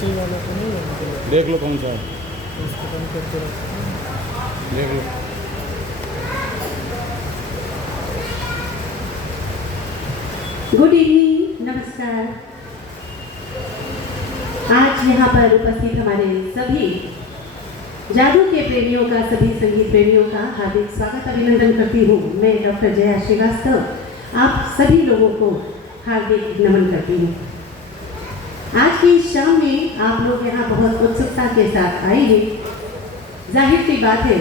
History वाला तो नहीं है? देख लो कौन सा है, इसको बंद करके रखते हैं। देख लो। गुड इवनिंग, नमस्कार। आज यहाँ पर उपस्थित हमारे सभी जादू के प्रेमियों का, सभी संगीत प्रेमियों का हार्दिक स्वागत अभिनंदन करती हूँ। मैं डॉक्टर जया श्रीवास्तव आप सभी लोगों को हार्दिक नमन करती हूँ। आज की शाम में आप लोग यहाँ बहुत उत्सुकता के साथ आए हैं। जाहिर सी बात है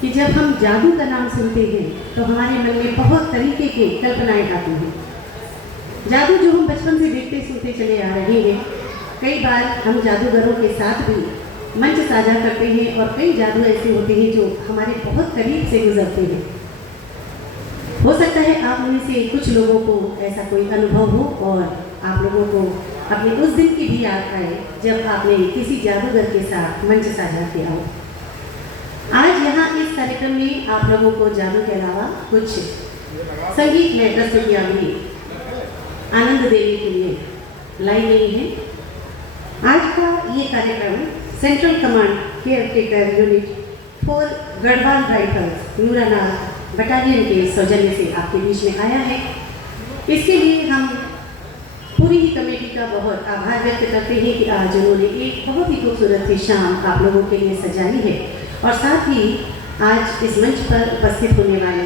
कि जब हम जादू का नाम सुनते हैं तो हमारे मन में बहुत तरीके की कल्पनाएं आती हैं। जादू जो हम बचपन से देखते सुनते चले आ रहे हैं, कई बार हम जादूगरों के साथ भी मंच साझा करते हैं और कई जादू ऐसे होते हैं जो हमारे बहुत करीब से गुजरते हैं। हो सकता है आप में से कुछ लोगों को ऐसा कोई अनुभव हो और आप लोगों को अपने उस दिन की भी याद आए जब आपने किसी जादूगर के साथ मंच साझा किया हो। आज यहाँ इस कार्यक्रम में आप लोगों को जादू के अलावा कुछ संगीत में प्रस्तुतियाँ भी आनंद देने के लिए लाई गई हैं। आज का ये कार्यक्रम central command caretaker unit 4 Garhwal Rifles Nuranang battalion के सौजन्य से आपके बीच में आया है। इसके लिए हम पूरी ही कमेटी का बहुत आभार व्यक्त करते हैं कि आज उन्होंने एक बहुत ही खूबसूरत सी शाम आप लोगों के लिए सजाई है और साथ ही आज इस मंच पर उपस्थित होने वाले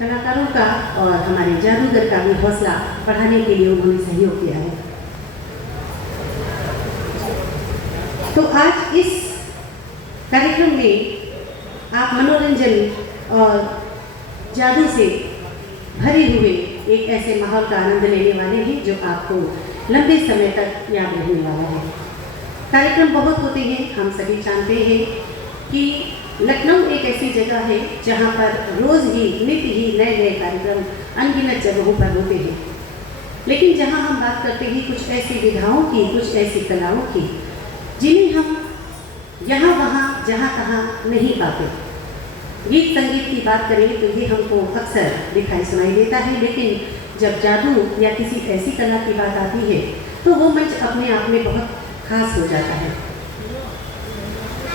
कलाकारों का और हमारे जादूगर का भी हौसला बढ़ाने के लिए उन्होंने सहयोग किया है। तो आज इस कार्यक्रम में आप मनोरंजन और जादू से भरे हुए एक ऐसे माहौल का आनंद लेने वाले हैं जो आपको लंबे समय तक याद रहने वाला है। कार्यक्रम बहुत होते हैं, हम सभी जानते हैं कि लखनऊ एक ऐसी जगह है जहाँ पर रोज़ ही नित्य ही नए नए कार्यक्रम अनगिनत जगहों पर होते हैं। लेकिन जहाँ हम बात करते हैं कुछ ऐसी विधाओं की, कुछ ऐसी कलाओं की जिन्हें हम यहाँ वहाँ जहाँ तहाँ नहीं पाते। गीत संगीत की बात करें तो ये हमको अक्सर दिखाई सुनाई देता है, लेकिन जब जादू या किसी ऐसी कला की बात आती है तो वो मंच अपने आप में बहुत खास हो जाता है।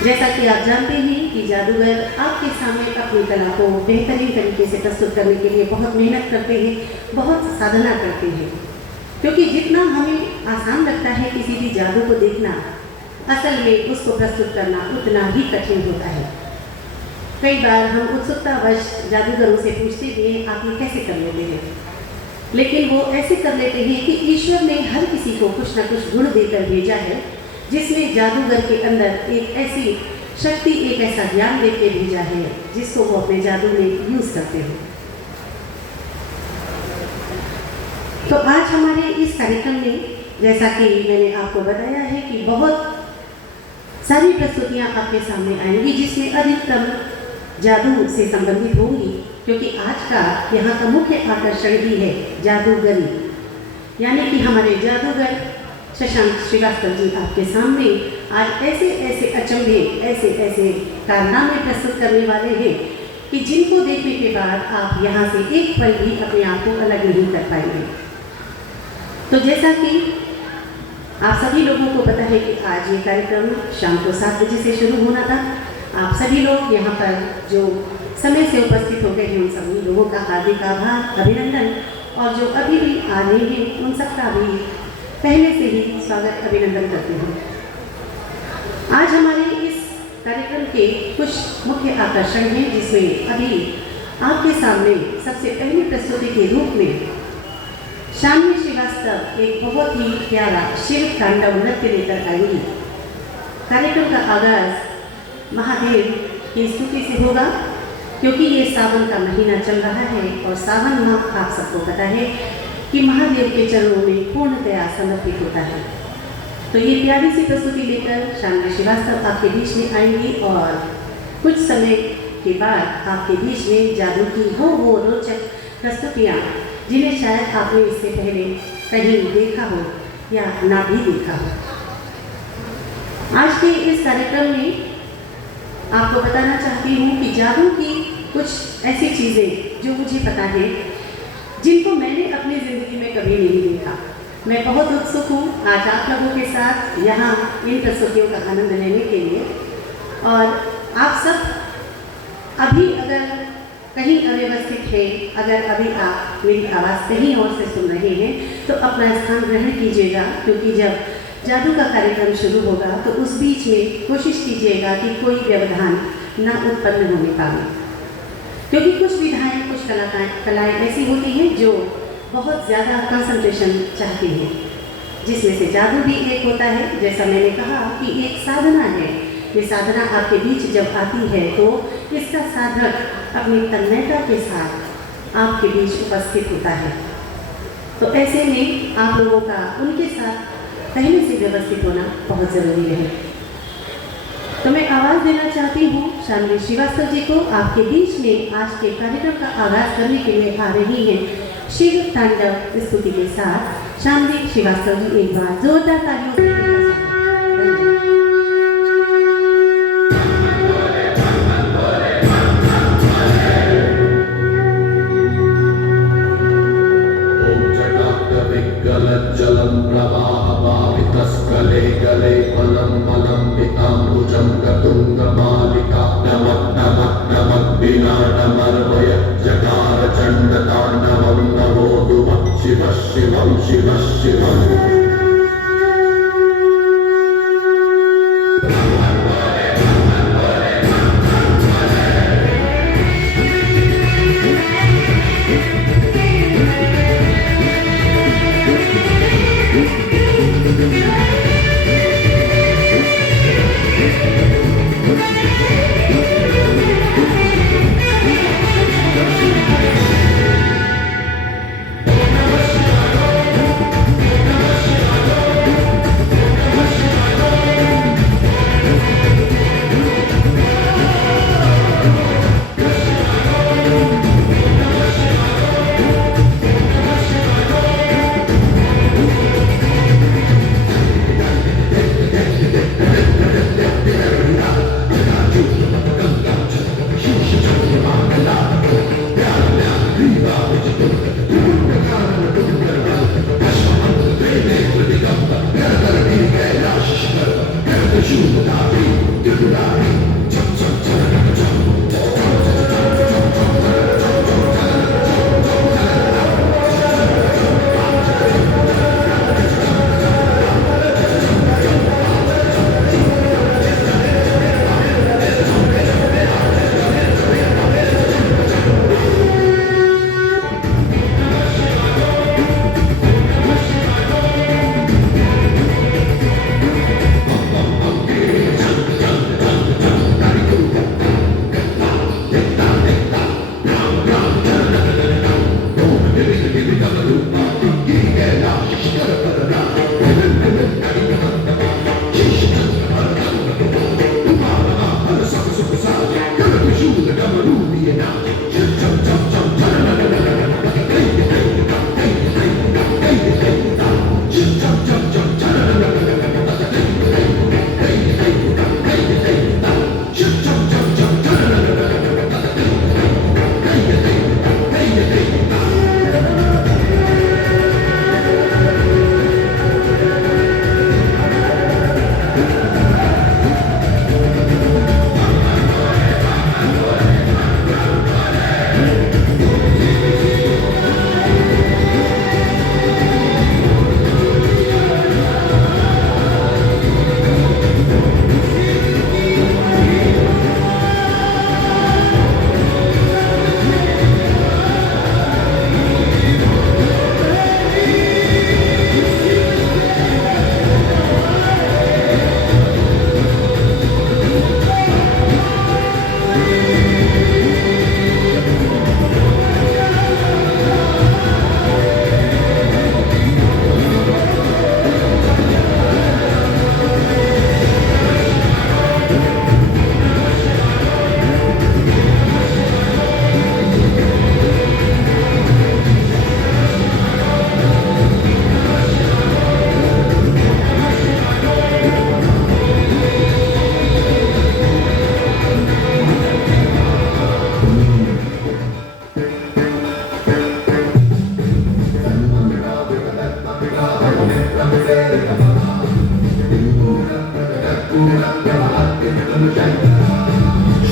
जैसा कि आप जानते हैं कि जादूगर आपके सामने अपनी कला को बेहतरीन तरीके से प्रस्तुत करने के लिए बहुत मेहनत करते हैं, बहुत साधना करते हैं, क्योंकि जितना हमें आसान लगता है किसी भी जादू को देखना, असल में उसको प्रस्तुत करना उतना ही कठिन होता है। कई बार हम उत्सुकतावश जादूगरों से पूछते भी हैं आप ये कैसे कर लेते हैं, लेकिन वो ऐसे कर लेते हैं कि ईश्वर ने हर किसी को कुछ न कुछ गुण देकर भेजा है जिसमें जादूगर के अंदर एक ऐसी शक्ति, एक ऐसा ज्ञान देकर भेजा है जिसको वो अपने जादू में यूज करते हैं। तो आज हमारे इस कार्यक्रम में जैसा कि मैंने आपको बताया है कि बहुत सारी प्रस्तुतियाँ आपके सामने आएंगी जिसमें अधिकतम जादू से संबंधित होंगी, क्योंकि आज का यहाँ का मुख्य आकर्षण ही है जादूगरी, यानी कि हमारे जादूगर शशांक श्रीवास्तव जी आपके सामने आज ऐसे ऐसे अचंभे, ऐसे ऐसे कारनामे प्रस्तुत करने वाले हैं कि जिनको देखने के बाद आप यहाँ से एक पल भी अपने आप को अलग नहीं कर पाएंगे। तो जैसा कि आप सभी लोगों को पता है कि आज ये कार्यक्रम शाम को 7 बजे से शुरू होना था। आप सभी लोग यहाँ पर जो समय से उपस्थित हो गए हैं उन सभी लोगों का हार्दिक आभार, अभिनंदन, और जो अभी भी आ रहे हैं उन सबका भी पहले से ही स्वागत अभिनंदन करते हैं। आज हमारे इस कार्यक्रम के कुछ मुख्य आकर्षण हैं जिसमें अभी आपके सामने सबसे पहली प्रस्तुति के रूप में शान्वी श्रीवास्तव एक बहुत ही प्यारा शिव तांडव नृत्य लेकर आएंगी। कार्यक्रम का आगाज महादेव की स्तुति से होगा, क्योंकि ये सावन का महीना चल रहा है और सावन माह आप सबको पता है कि महादेव के चरणों में पूर्णतया समर्पित होता है। तो ये प्यारी सी प्रस्तुति लेकर शान्वी श्रीवास्तव आपके बीच में आएंगी और कुछ समय के बाद आपके बीच में जादू की वो रोचक प्रस्तुतियाँ जिन्हें शायद आपने इससे पहले कहीं देखा हो या ना भी देखा हो। आज के इस कार्यक्रम में आपको बताना चाहती हूँ कि जादू की कुछ ऐसी चीज़ें जो मुझे पता है जिनको मैंने अपनी ज़िंदगी में कभी नहीं देखा, मैं बहुत उत्सुक हूँ आज आप लोगों के साथ यहाँ इन प्रस्तुतियों का आनंद लेने के लिए। और आप सब अभी अगर कहीं अव्यवस्थित है, अगर अभी आप मेरी आवाज़ कहीं और से सुन रहे हैं तो अपना स्थान ग्रहण कीजिएगा, क्योंकि जब जादू का कार्यक्रम शुरू होगा तो उस बीच में कोशिश कीजिएगा कि कोई व्यवधान न उत्पन्न होने पाए, क्योंकि कुछ विधाएँ, कुछ कलाएँ ऐसी होती हैं जो बहुत ज़्यादा कंसंट्रेशन चाहती हैं, जिसमें से जादू भी एक होता है। जैसा मैंने कहा कि एक साधना है, ये साधना आपके बीच जब आती है तो इसका साधक अपनी तन्मयता के साथ आपके बीच उपस्थित होता है। तो ऐसे में आप लोगों का उनके साथ पहले से व्यवस्थित होना बहुत ज़रूरी है। तो मैं आवाज़ देना चाहती हूँ शानवी श्रीवास्तव जी को। आपके बीच में आज के कार्यक्रम का आगाज़ करने के लिए आ रही हैं शिव तांडव स्तुति के साथ शानवी श्रीवास्तव जी। एक बार जोरदार तालियों से जलम प्रवाह पावितस्कले गले पलम पलम पिताम्बुजं गतुंग मालिका नमक नमक नमक बिना नमर्वय जकार चंड तांडवं नमो दुमः शिव शिवं शिव शिवं।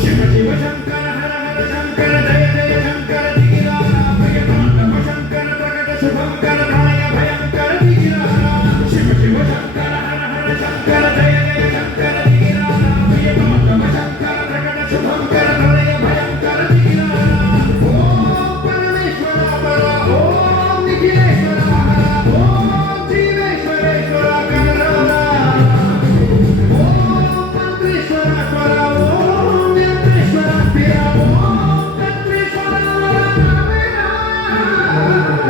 शिव शिव शंकर हर हर शंकर जय जय शंकर दिगिरारा प्रियतांडव शंकर प्रकट शुभंकर भय भयंकर दिगिरारा शिव शिव शंकर हर हर शंकर जय जय शंकर दिगिरारा प्रियतांडव शंकर प्रकट शुभंकर भय भयंकर दिगिरारा ओम परमेश्वरा परा ओम निखिलेश्वरा हरा ओम जीवेश्वरेश्वरा कनरारा ओम मंत्रेश्वरा परा ओम यंत्रेश्वरा स्थिरा ओम तंत्रेश्वरा वरावेरा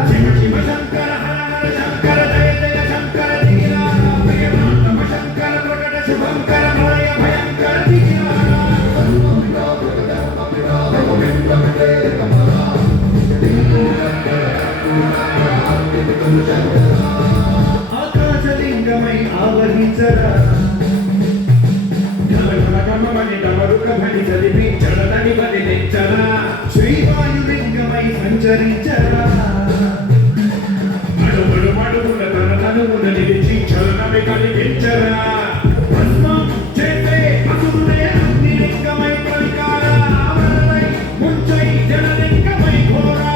शिव शिव शंकर हर हर शंकर जय जय शंकर दिगिरारा प्रियतांडव शंकर प्रकट शुभंकर भय भयंकर दिगिरारा ఆకాశలింగమై ఆవహించరా ఘమఘమఘమమని డమరుక భని చదివి చడలని బదిలించరా శ్రీవాయులింగమై సంచరించరా అడుగుడు మడుగుల తనతనువున నిలిచి చలనమి కలిగించరా భస్మం చేసే అసురుడే అగ్నిలింగమై ప్రవికార ఆవరణై ముంచై జనలింగమై ఘోరా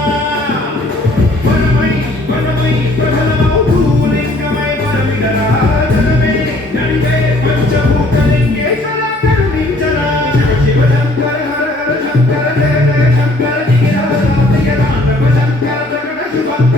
వనమై వనమై ప్రబలమౌ భూలింగమై వరమిడరా జనమే నడిగే పంచభూతలింగేశ్వర కరుణించరా శివ శివ శంకర హర హర శంకర జయ జయ శంకర దిగిరారా ప్రియతాండవ శంకర ప్రకట శుభంకర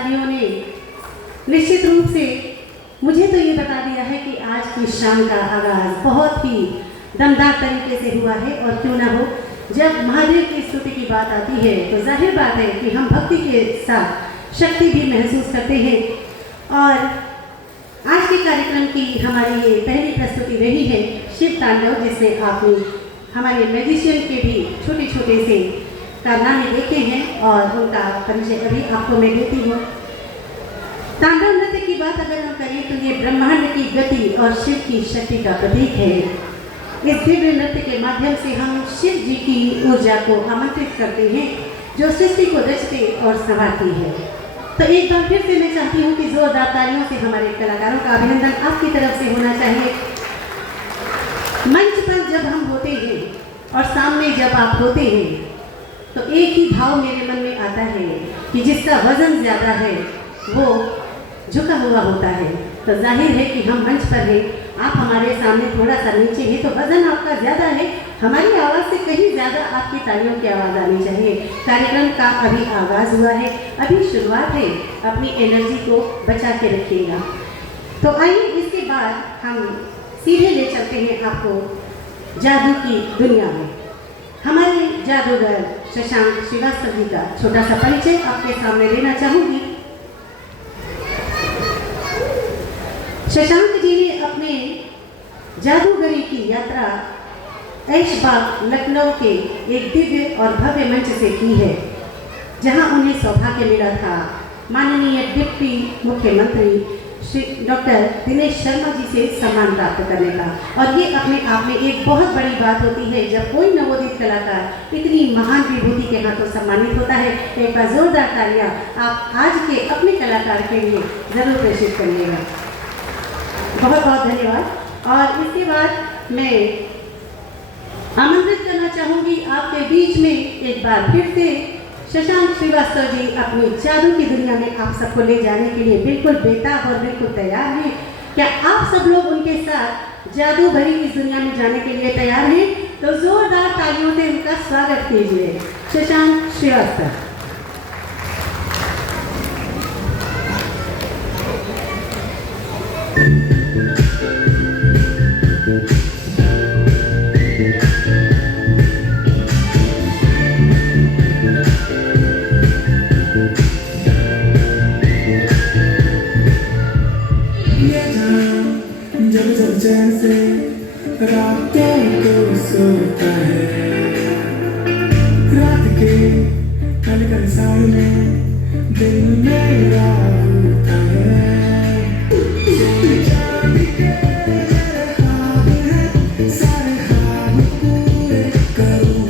तालियों ने निश्चित रूप से मुझे तो ये बता दिया है कि आज की शाम का आगाज़ बहुत ही दमदार तरीके से हुआ है। और क्यों ना हो, जब महादेव की स्तुति की बात आती है तो जाहिर बात है कि हम भक्ति के साथ शक्ति भी महसूस करते हैं। और आज के कार्यक्रम की हमारी ये पहली प्रस्तुति रही है शिव तांडव, जिसमें आपने हमारे मैजिशियन के भी छोटे छोटे से कारनामे देखे हैं और उनका परिचय अभी आपको मैं देती हूँ। तांडव नृत्य की बात अगर हम करें तो ये ब्रह्मांड की गति और शिव की शक्ति का प्रतीक है। इस दिव्य नृत्य के माध्यम से हम शिव जी की ऊर्जा को आमंत्रित करते हैं जो सृष्टि को रचते और संवारती है। तो एक बार फिर से मैं चाहती हूँ कि जोरदार तालियों से हमारे कलाकारों का अभिनंदन आपकी तरफ से होना चाहिए। मंच पर जब हम होते हैं और सामने जब आप होते हैं तो एक ही भाव मेरे मन में आता है कि जिसका वजन ज़्यादा है वो झुका हुआ होता है। तो जाहिर है कि हम मंच पर हैं, आप हमारे सामने थोड़ा सा नीचे हैं तो वजन आपका ज़्यादा है। हमारी आवाज़ से कहीं ज़्यादा आपकी तालियों की आवाज़ आनी चाहिए। कार्यक्रम का अभी आगाज़ हुआ है, अभी शुरुआत है, अपनी एनर्जी को बचा के रखिएगा। तो आइए इसके बाद हम सीधे ले चलते हैं आपको जादू की दुनिया में। हमारे जादूगर शशांक श्रीवास्तव जी का छोटा सा परिचय आपके सामने देना चाहूँगी। शशांक जी ने अपने जादूगरी की यात्रा ऐशबाग लखनऊ के एक दिव्य और भव्य मंच से की है, जहां उन्हें सौभाग्य मिला था माननीय डिप्टी मुख्यमंत्री श्री डॉक्टर दिनेश शर्मा जी से सम्मान प्राप्त करने का। और ये अपने आप में एक बहुत बड़ी बात होती है जब कोई नवोदित कलाकार इतनी महान विभूति के हाथों सम्मानित होता है। एक बार जोरदार तालियां आप आज के अपने कलाकार के लिए जरूर प्रेषित करिएगा। बहुत बहुत धन्यवाद। और इसके बाद मैं आमंत्रित करना चाहूँगी आपके बीच में एक बार फिर से शशांक श्रीवास्तव जी अपनी जादू की दुनिया में आप सबको ले जाने के लिए बिल्कुल बेताब और बिल्कुल तैयार हैं। क्या आप सब लोग उनके साथ जादू भरी इस दुनिया में जाने के लिए तैयार हैं? तो जोरदार तालियों से उनका स्वागत कीजिए। शशांक श्रीवास्तव। जब जब चैन से रातों को सोता है, रात के कल साड़ में दिन मेरा होता है। चांद के ख्वाब है, सारे ख्वाब पूरे करूं,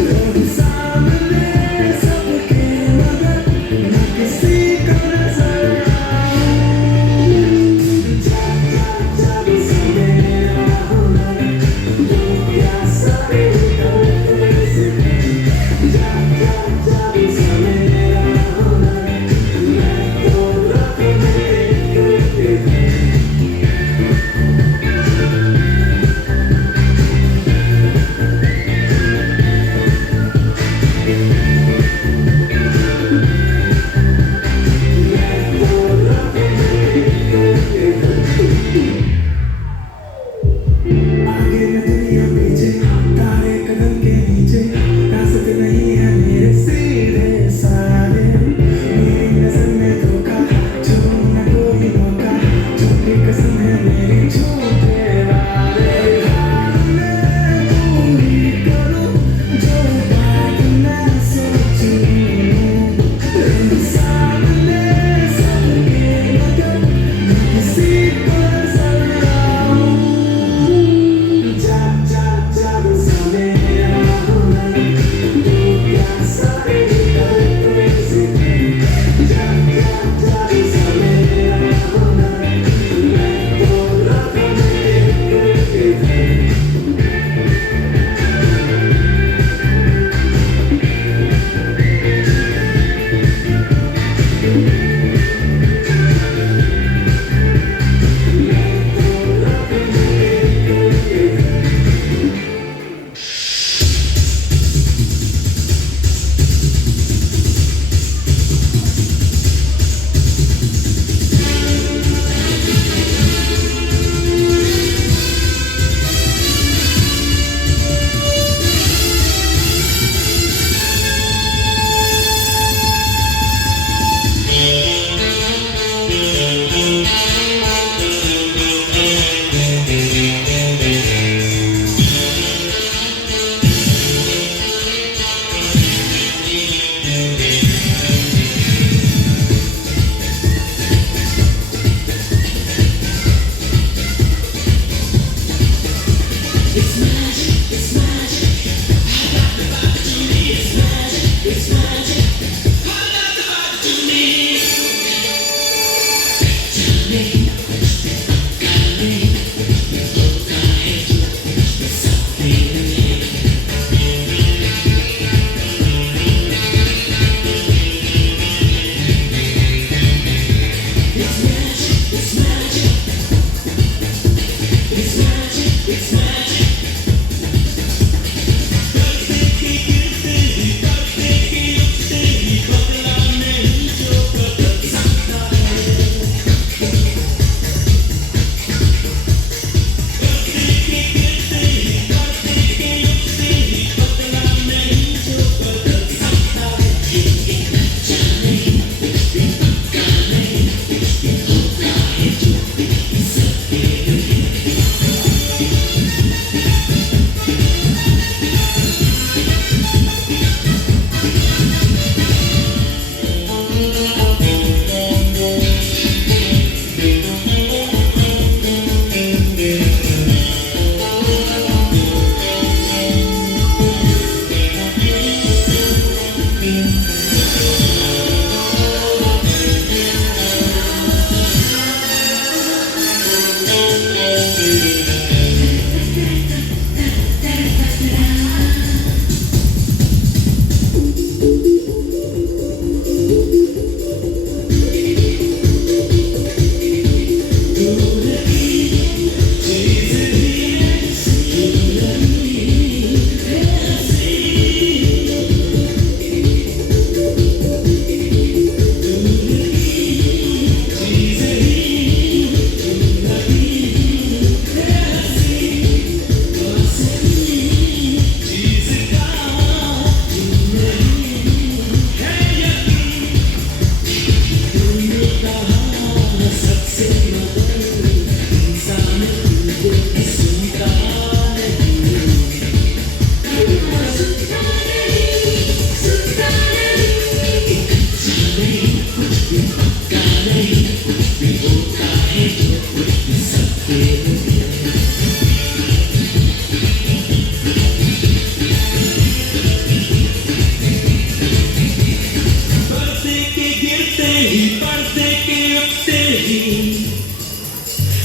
रोज़ सामने सबके मगर न किसी का नजर आऊं। जब जब सवेरा होना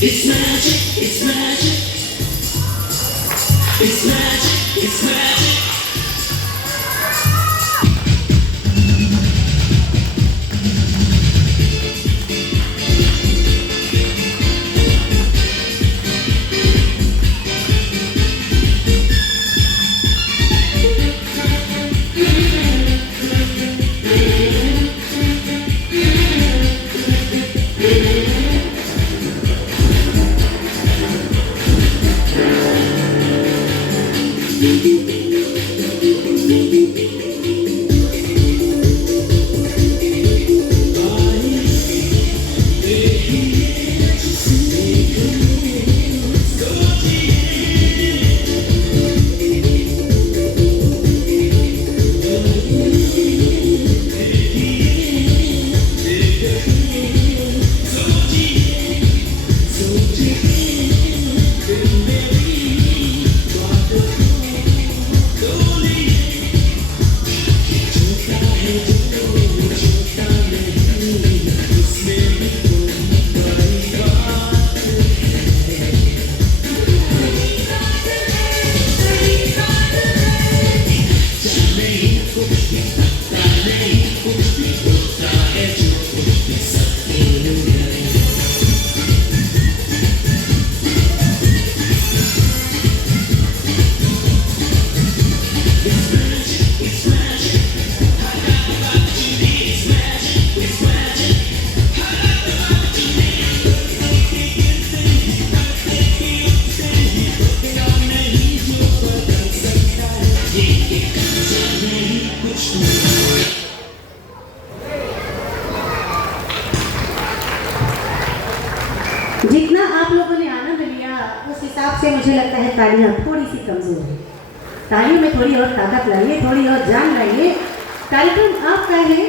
It's magic, it's magic. It's magic, it's magic. जितना आप लोगों ने आनंद लिया उस हिसाब से मुझे लगता है तालियां थोड़ी सी कमजोर है। तालियों में थोड़ी और ताकत लाइए, थोड़ी और जान लाइए। कार्यक्रम आपका है,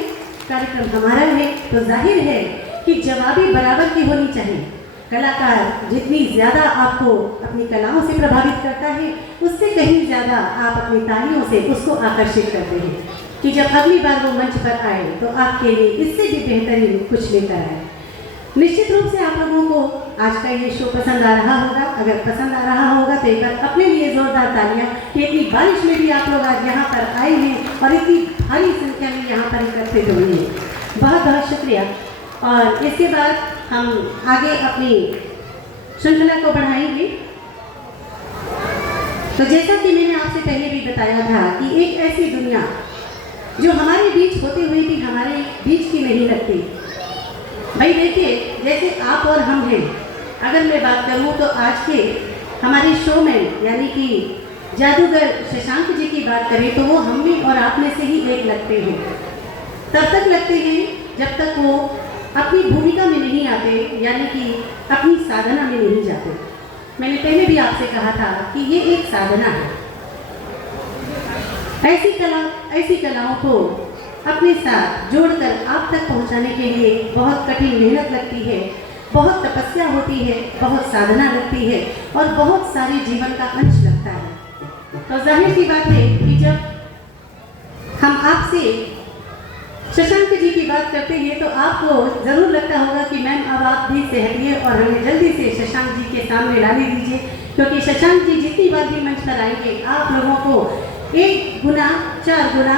कार्यक्रम हमारा है, तो जाहिर है कि जवाबी बराबर की होनी चाहिए। कलाकार जितनी ज़्यादा आपको अपनी कलाओं से प्रभावित करता है, उससे कहीं ज़्यादा आप अपनी तालियों से उसको आकर्षित करते हैं कि जब अगली बार वो मंच पर आए तो आपके लिए इससे भी बेहतरीन कुछ लेकर आए। निश्चित रूप से आप लोगों को आज का ये शो पसंद आ रहा होगा। अगर पसंद आ रहा होगा तो एक बार अपने लिए जोरदार तालियां कि इतनी बारिश में भी आप लोग आज यहाँ पर आए हैं और इतनी भारी संख्या में यहाँ पर एकत्रित हुए हैं। बहुत बहुत शुक्रिया। और इसके बाद हम आगे अपनी श्रृंखला को बढ़ाएंगे। तो जैसा कि मैंने आपसे पहले भी बताया था कि एक ऐसी दुनिया जो हमारे बीच होते हुए भी हमारे बीच की नहीं लगती। भाई देखिए, जैसे आप और हम हैं, अगर मैं बात करूं तो आज के हमारे शो में यानी कि जादूगर शशांक जी की बात करें तो वो हम में और आप में से ही एक लगते हैं। तब तक लगते हैं जब तक वो अपनी भूमिका में नहीं आते, यानी कि अपनी साधना में नहीं जाते। मैंने पहले भी आपसे कहा था कि ये एक साधना है। ऐसी कलाओं को अपने साथ जोड़कर आप तक पहुंचाने के लिए बहुत कठिन मेहनत लगती है, बहुत तपस्या होती है, बहुत साधना लगती है और बहुत सारे जीवन का अंश लगता है। तो जाहिर सी बात है कि जब हम आपसे शशांक जी की बात करते हैं तो आपको ज़रूर लगता होगा कि मैम अब आप बीच से हटिए और हमें जल्दी से शशांक जी के सामने लाने दीजिए, क्योंकि शशांक जी जितनी बार भी मंच पर आएंगे आप लोगों को 1 गुना 4 गुना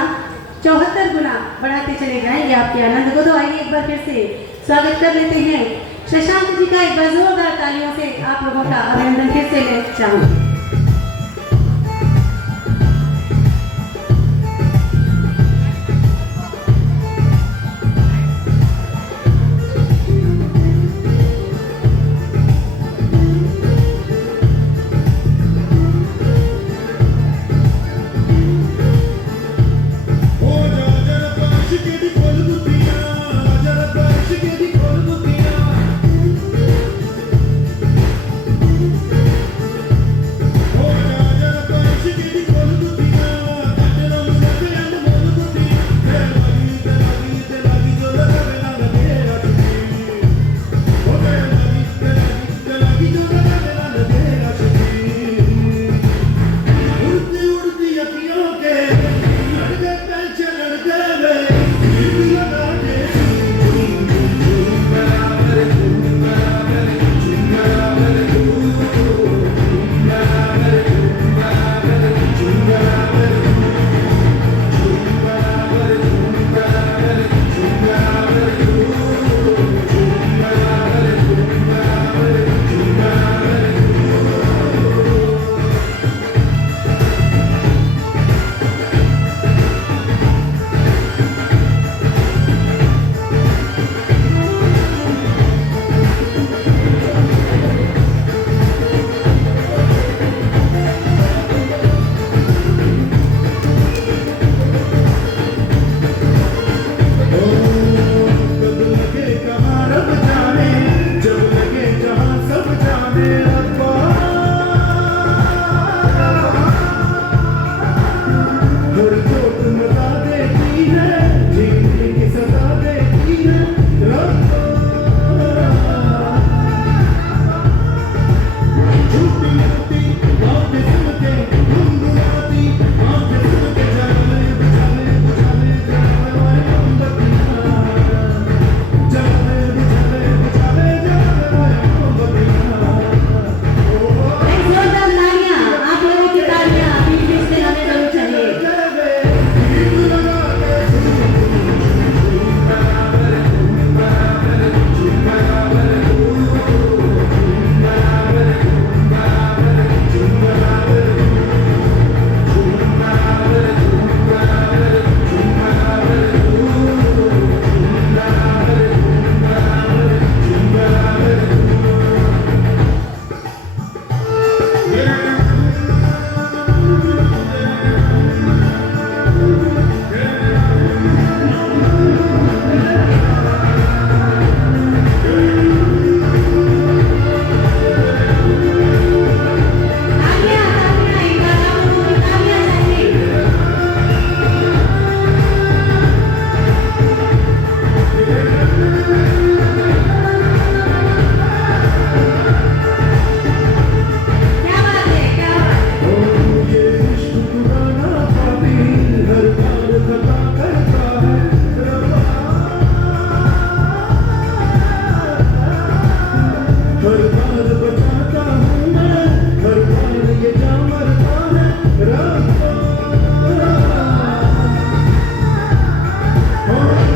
74 गुना बढ़ाते चले जाएंगे आपके आनंद को। तो आइए एक बार फिर से स्वागत कर लेते हैं शशांक जी का। एक बार जोरदार तालियों से आप लोगों का अभिनंदन फिर से मैं चाहूँगी। जाने रब्बा हर चोट मचा देती है, जीने की सजा देती है रब्बा। झूठी मूठी बातें सुन के गुनगुनाती आंखें सुन के जलाए बुझाए बुझाए जलाए मोमबत्तियां, जलाए बुझाए बुझाए जलाए मोमबत्तियां। एक जोरदार तालियां, आप लोगों की तालियां बीच-बीच में हमें जरूर चाहिए। गीत लगा के तालियां, तालियां, एक बार आप लोगों की तालियां चाहिए। क्या बात है, क्या बात है। ये इश्क पुराना पापी हर बार खता करता है रब्बा। हर बार बचाता हूँ मैं, हर बार ये जा मरता है रब्बा।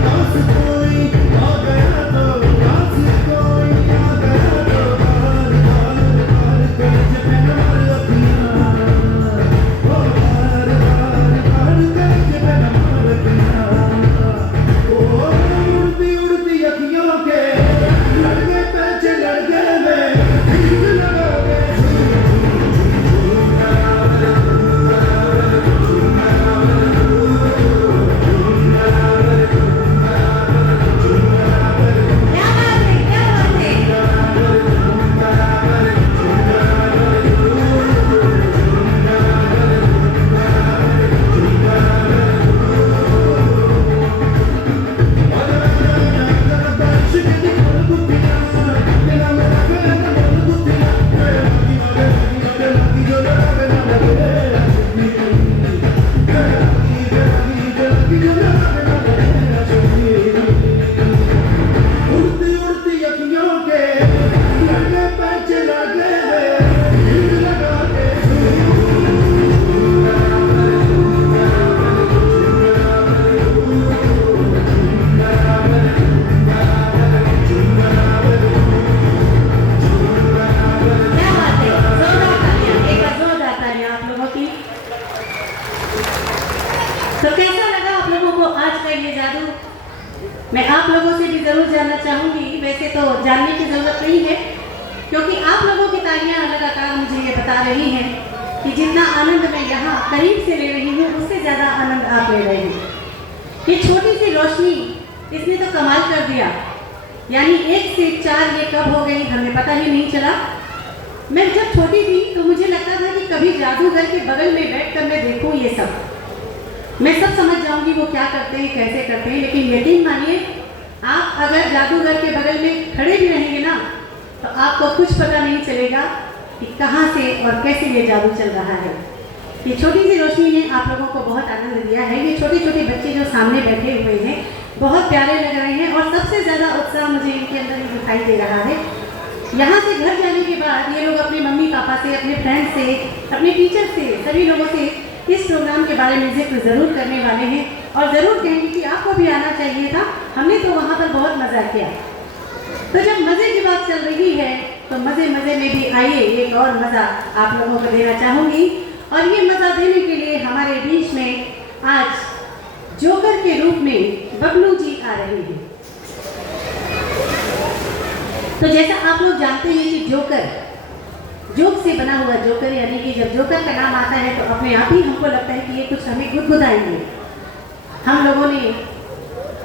पास कोई आ गया तो पास कोई आ गया तो बार बार बार करके मैंने मार अखियाँ, बार बार बार करके मैंने मार अखियाँ। उड़ती उड़ती अखियों के लड़के पैसे लड़के में भीग लगा के क्या बात है, क्या बात है। उड़ती उड़ती अखियों के लगे पैसे लगे भीड़ लगा के क्या बात है, जोरदार तालियां, एक बार जोरदार तालियां आप लोगों की। तो कैसा लगा आप लोगों को आज का ये जादू? मैं आप लोगों से भी जरूर जानना चाहूंगी। वैसे तो जानने की जरूरत नहीं है, क्योंकि आप लोगों की तालियां लगातार मुझे ये बता रही हैं कि जितना आनंद मैं यहाँ करीब से ले रही हूँ, उससे ज़्यादा आनंद आप ले रहे हैं। ये छोटी सी रोशनी, इसने तो कमाल कर दिया। यानी 1 से 4 ये कब हो गई हमें पता ही नहीं चला। मैं जब छोटी थी तो मुझे लगता था कि कभी जादूगर के बगल में बैठकर मैं देखूं ये सब, मैं सब समझ जाऊंगी वो क्या करते हैं, कैसे करते हैं। लेकिन यकीन मानिए, आप अगर जादूगर के बगल में खड़े भी रहेंगे ना, तो आपको कुछ पता नहीं चलेगा कि कहाँ से और कैसे ये जादू चल रहा है। ये छोटी सी रोशनी ने आप लोगों को बहुत आनंद दिया है। ये छोटे छोटे बच्चे जो सामने बैठे हुए हैं बहुत प्यारे लग रहे हैं, और सबसे ज़्यादा उत्साह मुझे इनके अंदर ही दिखाई दे रहा है। यहाँ से घर जाने के बाद ये लोग अपने मम्मी पापा से, अपने फ्रेंड से, अपने टीचर से, सभी लोगों से इस प्रोग्राम के बारे में जिक्र ज़रूर करने वाले हैं और ज़रूर कहेंगे कि आपको भी आना चाहिए था, हमने तो वहाँ पर बहुत मज़ा किया। तो जब मज़े की बात चल रही है तो मज़े मज़े में भी आइए एक और मज़ा आप लोगों को देना चाहूँगी। और ये मज़ा देने के लिए हमारे बीच में आज जोकर के रूप में बबलू जी आ रहे हैं। तो जैसा आप लोग जानते हैं कि जोकर, जोक से बना हुआ जोकर, यानी कि जब जोकर का नाम आता है तो अपने आप ही हमको लगता है कि ये कुछ हमें गुदगुदाएंगे। हम लोगों ने,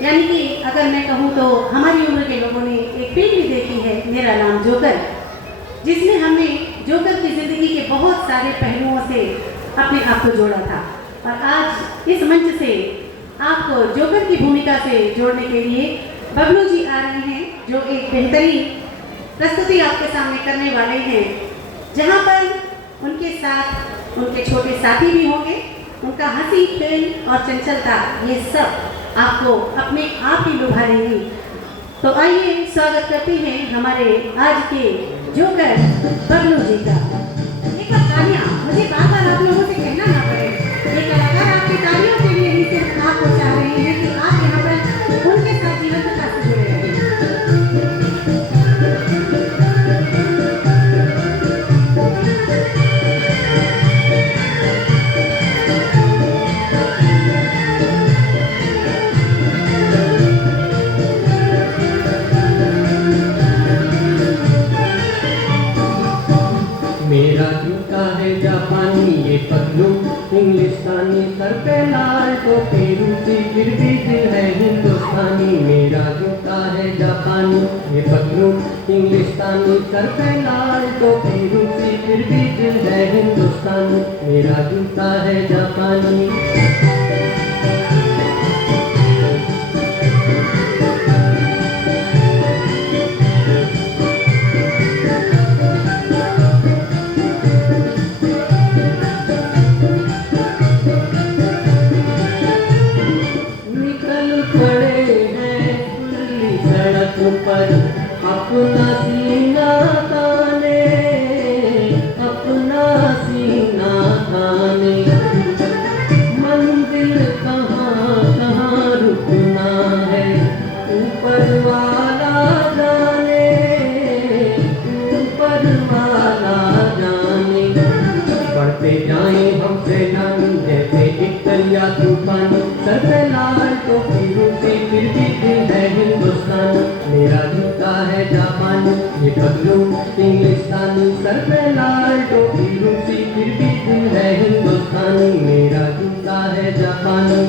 यानी कि अगर मैं कहूँ तो हमारी उम्र के लोगों ने एक फिल्म भी देखी है, मेरा नाम जोकर। जिसने हमने जोकर की ज़िंदगी के बहुत सारे पहलुओं से अपने आप को जोड़ा था। और आज इस मंच से आपको जोकर की भूमिका से जोड़ने के लिए बबलू जी आ रहे हैं, जो एक बेहतरीन प्रस्तुति आपके सामने करने वाले हैं, जहां पर उनके साथ उनके छोटे साथी भी होंगे। उनका हंसी, खेल और चंचलता, ये सब आपको अपने आप ही लुभा लेंगी। तो आइए स्वागत करते हैं हमारे आज के जोकर बबलू जी का। एक बार तालियां, मुझे बार-बार आप लोगों से कहना ना पड़े, ये कलाकार आपकी तालियों के लिए ही सिर्फ आपको चाह रहे हैं कि आप यहाँ पर उनके साथ जीवंतता से जुड़े रहें। मेरा जूता है जापानी, ये पतलू इंग्लिस्तानी, सर पे लाल टोपी रूसी, फिर भी दिल है हिंदुस्तानी। मेरा जूता है जापानी, ये पतलू इंग्लिस्तानी, सर पे लाल टोपी रूसी, फिर भी दिल है हिंदुस्तानी। मेरा जूता है जापानी। पर अपना सीना ताने, अपना सीना ताने, मंजिल कहाँ कहाँ रुकना है, ऊपर वाला जाने, ऊपर वाला जाने। बढ़ते जाए हमसे जानी जैसे एक दरिया तूफान, सर पे लाल टोपी रूसी, फिर भी दिल है हिंदुस्तान। मेरा जूता है जापानी, ये पतलू इंग्लिस्तानी, सर पे लाल टोपी रूसी, फिर भी दिल है हिंदुस्तानी। मेरा जूता है जापानी।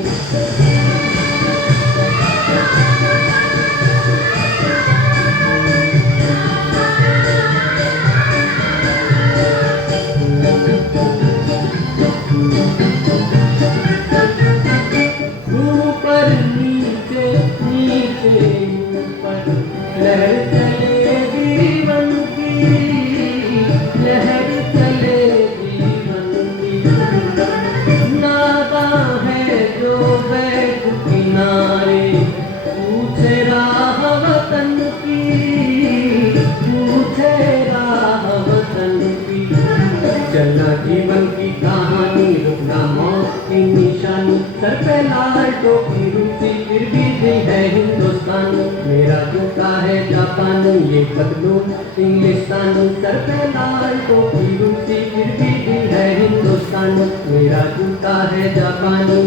ऊपर नीचे नीचे ऊपर, लहर चले जीवन की, लहर चले जीवन की। नादा है जो बैठ किनारे, पूछे राह वतन की, पूछे राह वतन की। चलना जीवन की कहानी, रुकना मौत की निशानी, सर पे लाल टोपी रूसी, फिर भी दिल है हिंदुस्तानी। मेरा जूता है जापानी, ये पतलू इंग्लिस्तानी, सर पे लाल टोपी रूसी, फिर भी दिल है हिंदुस्तानी। मेरा जूता है जापानी।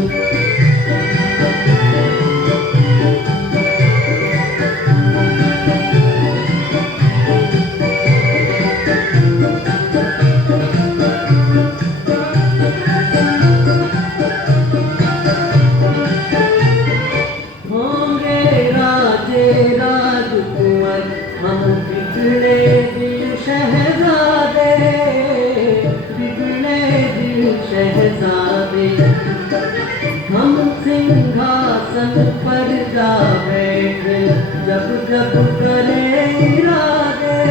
राजकुमार हम बिगड़े दिल शहजादे, बिगड़े दिल शहजादे। हम सिंहासन पर जा बैठे, जब जब करे इरादे,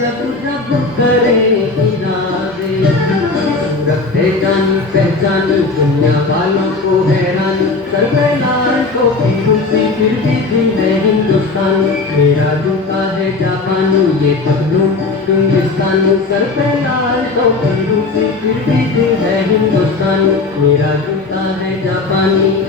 जब जब करे इरादे। रखते जानी पहचानी, दुनिया वालों को हैरानी, सर पे लाल टोपी रूसी, फिर भी दिल है हिंदुस्तानी। मेरा जूता है जापानी, ये पतलू इंग्लिस्तानी, सर पे लाल टोपी रूसी, फिर भी दिल है हिंदुस्तानी। मेरा जूता है जापानी।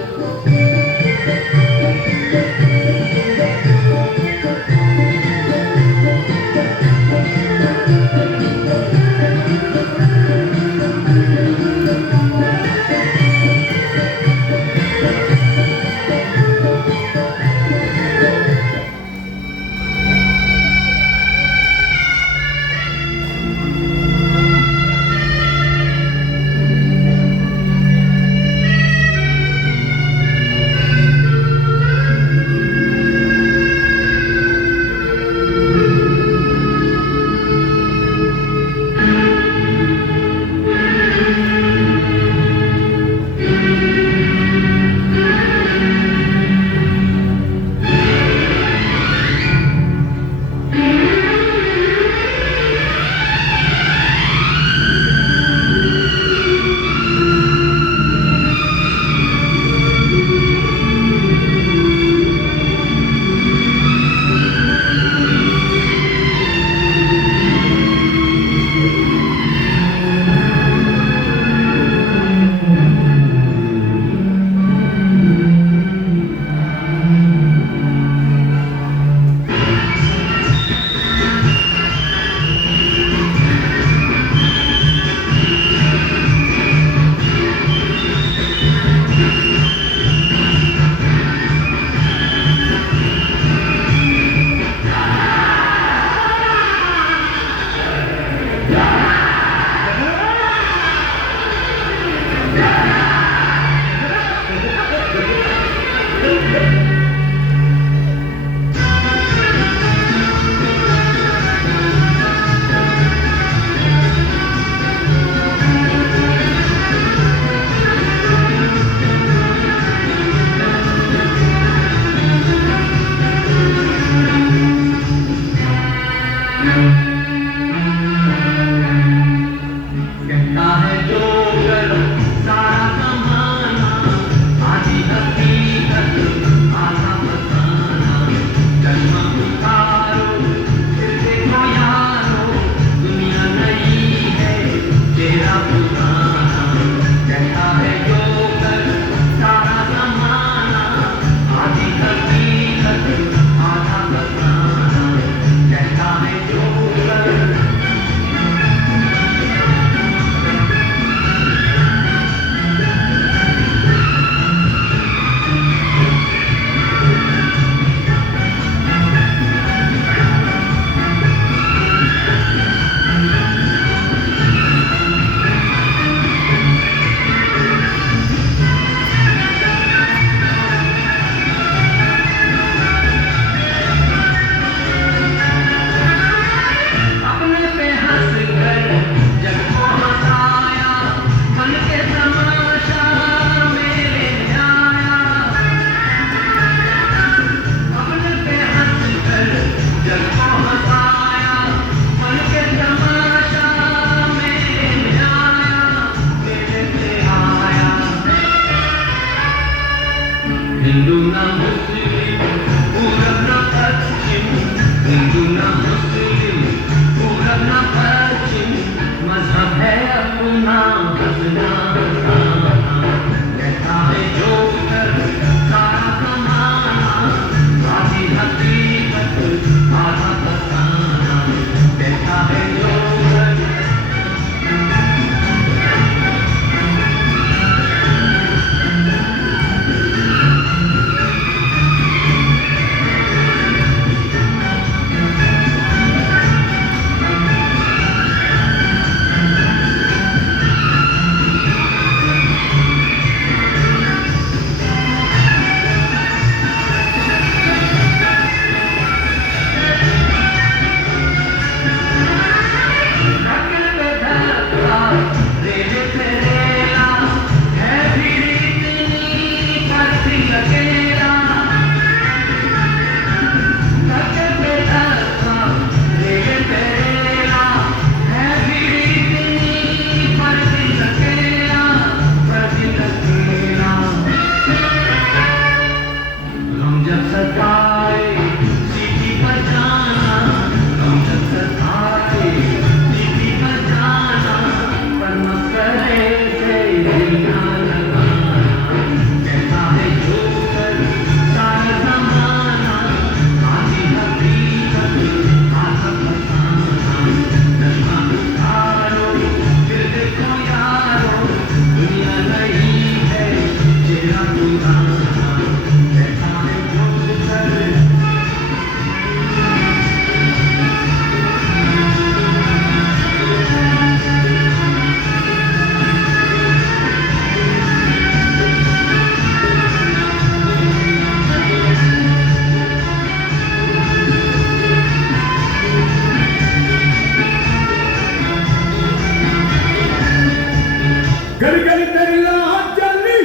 गली गली तेरी लाहौर जली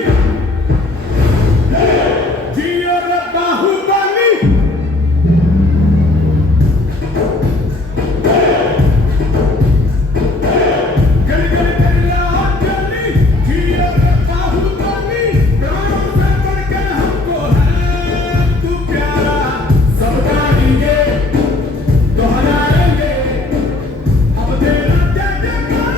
जियो रे बाहुबली गली गली तेरी लाहौर जली जियो रे बाहुबली प्राणों से बढ़कर हमको है तू प्यारा सब गाएंगे दोहराएंगे अब तेरा जय जयकार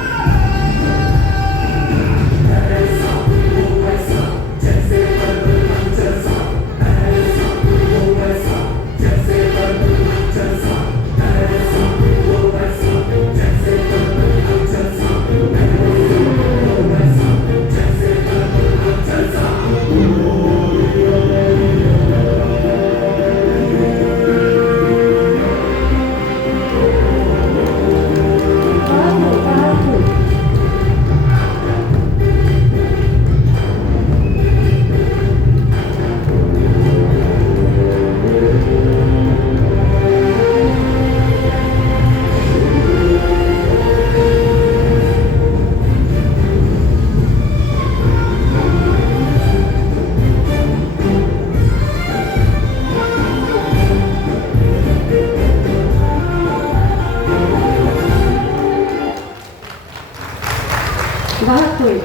बहुत कोई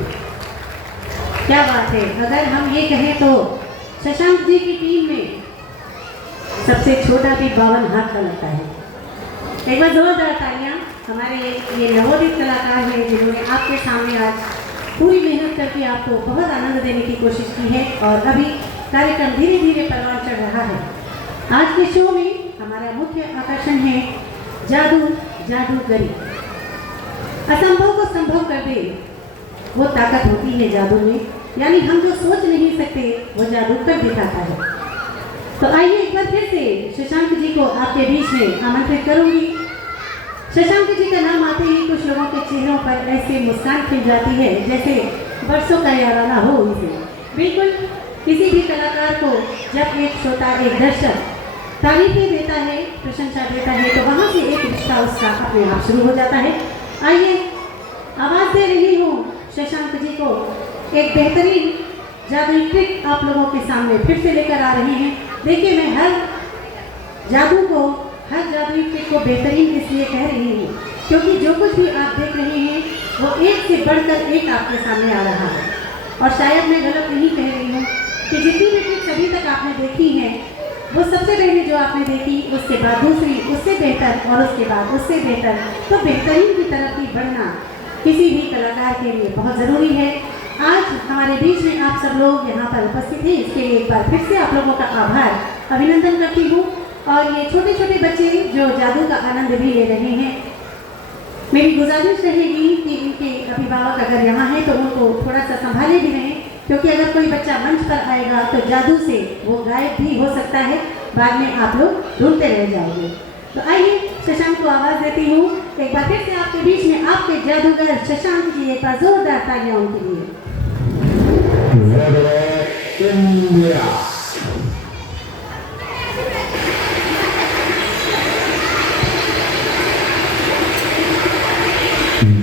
क्या बात है। अगर हम ये कहें तो शशांक जी की टीम में सबसे छोटा भी 52 हाथ का लगता है। एक बार जोरदार तालियां हमारे ये नवोदित कलाकार हैं जिन्होंने आपके सामने आज पूरी मेहनत करके आपको बहुत आनंद देने की कोशिश की है और अभी कार्यक्रम धीरे धीरे परवान चढ़ रहा है। आज के शो में हमारा मुख्य आकर्षण है जादू जादूगरी। असंभव को संभव कर दे वो ताकत होती है जादू में, यानी हम जो सोच नहीं सकते वो जादू कर दिखाता है। तो आइए एक बार फिर से शशांक जी को आपके बीच में आमंत्रित करूंगी। शशांक जी का नाम आते ही कुछ लोगों के चेहरों पर ऐसे मुस्कान खिल जाती है जैसे बरसों का याराना हो उनसे। बिल्कुल किसी भी कलाकार को जब एक श्रोता एक दर्शक तारीफें देता है, प्रशंसा देता है, तो वहाँ से एक रिश्ता उसका अपने आप शुरू हो जाता है। आइए आवाज़ दे रही हूँ शशांक जी को। एक बेहतरीन जादुई ट्रिक आप लोगों के सामने फिर से लेकर आ रही हैं। देखिए मैं हर जादुई ट्रिक को बेहतरीन इसलिए कह रही हूँ क्योंकि जो कुछ भी आप देख रहे हैं वो एक से बढ़कर एक आपके सामने आ रहा है। और शायद मैं गलत नहीं कह रही हूँ कि जितनी भी ट्रिक अभी तक आपने देखी है वो सबसे पहले जो आपने देखी, उसके बाद दूसरी, उससे बेहतर और उसके बाद उससे बेहतर, तो बेहतरीन की तरफ ही बढ़ना किसी भी कलाकार के लिए बहुत ज़रूरी है। आज हमारे बीच में आप सब लोग यहाँ पर उपस्थित हैं, इसके लिए एक बार फिर से आप लोगों का आभार अभिनंदन करती हूँ। और ये छोटे छोटे बच्चे जो जादू का आनंद भी ले रहे हैं, मेरी गुजारिश रहेगी कि इनके अभिभावक अगर यहाँ हैं तो उनको थोड़ा सा संभाले भी रहें, क्योंकि अगर कोई बच्चा मंच पर आएगा तो जादू से वो गायब भी हो सकता है, बाद में आप लोग ढूंढते रह जाओगे। तो आइए शशांक को आवाज़ देती हूँ एक बार फिर से आपके बीच में, आपके जादूगर शशांक जी। एक बार जोरदार तालियां उनके लिए।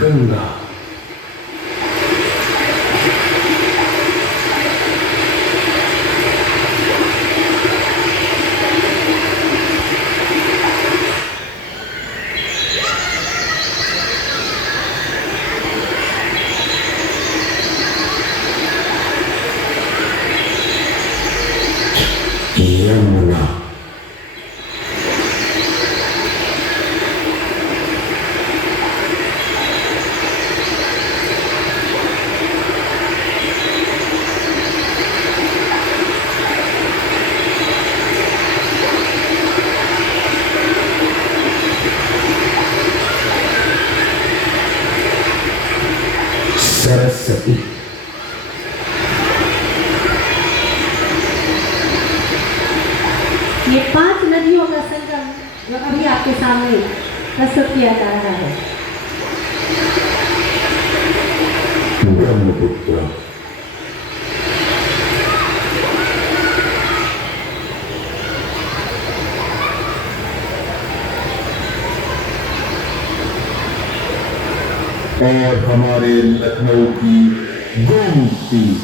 गंगा यमुना सरस्वती ये 5 नदियों का संगम जो अभी आपके सामने प्रस्तुत किया जा रहा है। ब्रह्मपुत्र और हमारे लखनऊ की Gold Seed.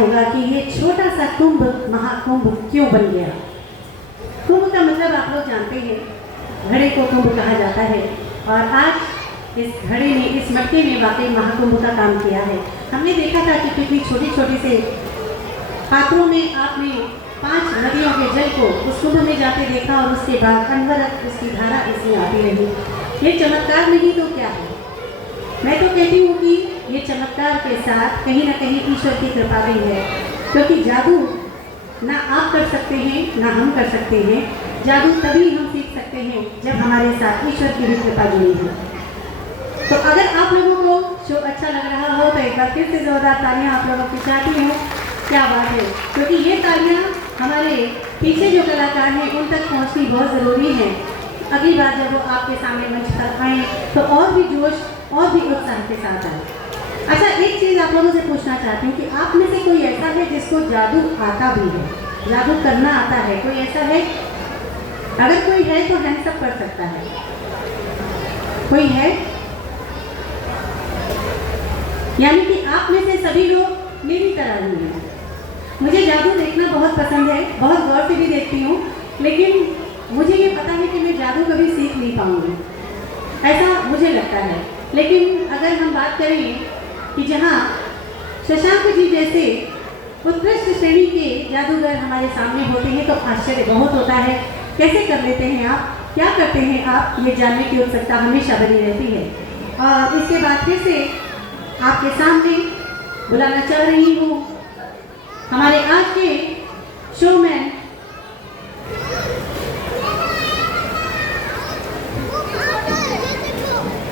होगा कि ये छोटा सा कुंभ महाकुंभ क्यों बन गया। कुंभ का मतलब आप लोग जानते हैं, घड़े को कुंभ कहा जाता है। और आज इस घड़े ने, इस मटके ने वाकई महाकुंभ का काम किया है। हमने देखा था कि कितनी छोटे छोटे से पात्रों में आपने 5 नदियों के जल को उस कुंभ में जाते देखा और उसके बाद अनवरत उसकी धारा इसमें आती रही। ये चमत्कार नहीं तो क्या है। मैं तो कहती हूँ कि ये चमत्कार के साथ कहीं ना कहीं ईश्वर की कृपा भी है, क्योंकि जादू ना आप कर सकते हैं ना हम कर सकते हैं। जादू तभी हम सीख सकते हैं जब हमारे साथ ईश्वर की भी कृपा जुड़ी है। तो अगर आप लोगों को शो अच्छा लग रहा हो तो एक बार फिर से जोरदार तालियां आप लोगों की चाहती हूँ। क्या बात है, क्योंकि ये तालियां हमारे पीछे जो कलाकार हैं उन तक पहुँचनी बहुत ज़रूरी है। अगली बार जब वो आपके सामने मंच पर आएँ तो और भी जोश और भी उत्साह के साथ आए। अच्छा, एक चीज़ आप लोगों से पूछना चाहती हूँ कि आप में से कोई ऐसा है जिसको जादू आता भी है, जादू करना आता है? कोई ऐसा है? अगर कोई है तो हैंड्स अप कर सकता है। कोई है? यानी कि आप में से सभी लोग मेरी तरह ही हैं। मुझे जादू देखना बहुत पसंद है, बहुत गौर से भी देखती हूँ, लेकिन मुझे ये पता है कि मैं जादू कभी सीख नहीं पाऊँगी, ऐसा मुझे लगता है। लेकिन अगर हम बात करें कि जहाँ शशांक जी जैसे उत्कृष्ट श्रेणी के जादूगर हमारे सामने होते हैं तो आश्चर्य बहुत होता है। कैसे कर लेते हैं आप, क्या करते हैं आप, ये जानने की उत्सुकता हमेशा बनी रहती है। और इसके बाद फिर से आपके सामने बुलाना चाह रही हूँ हमारे आज के शोमैन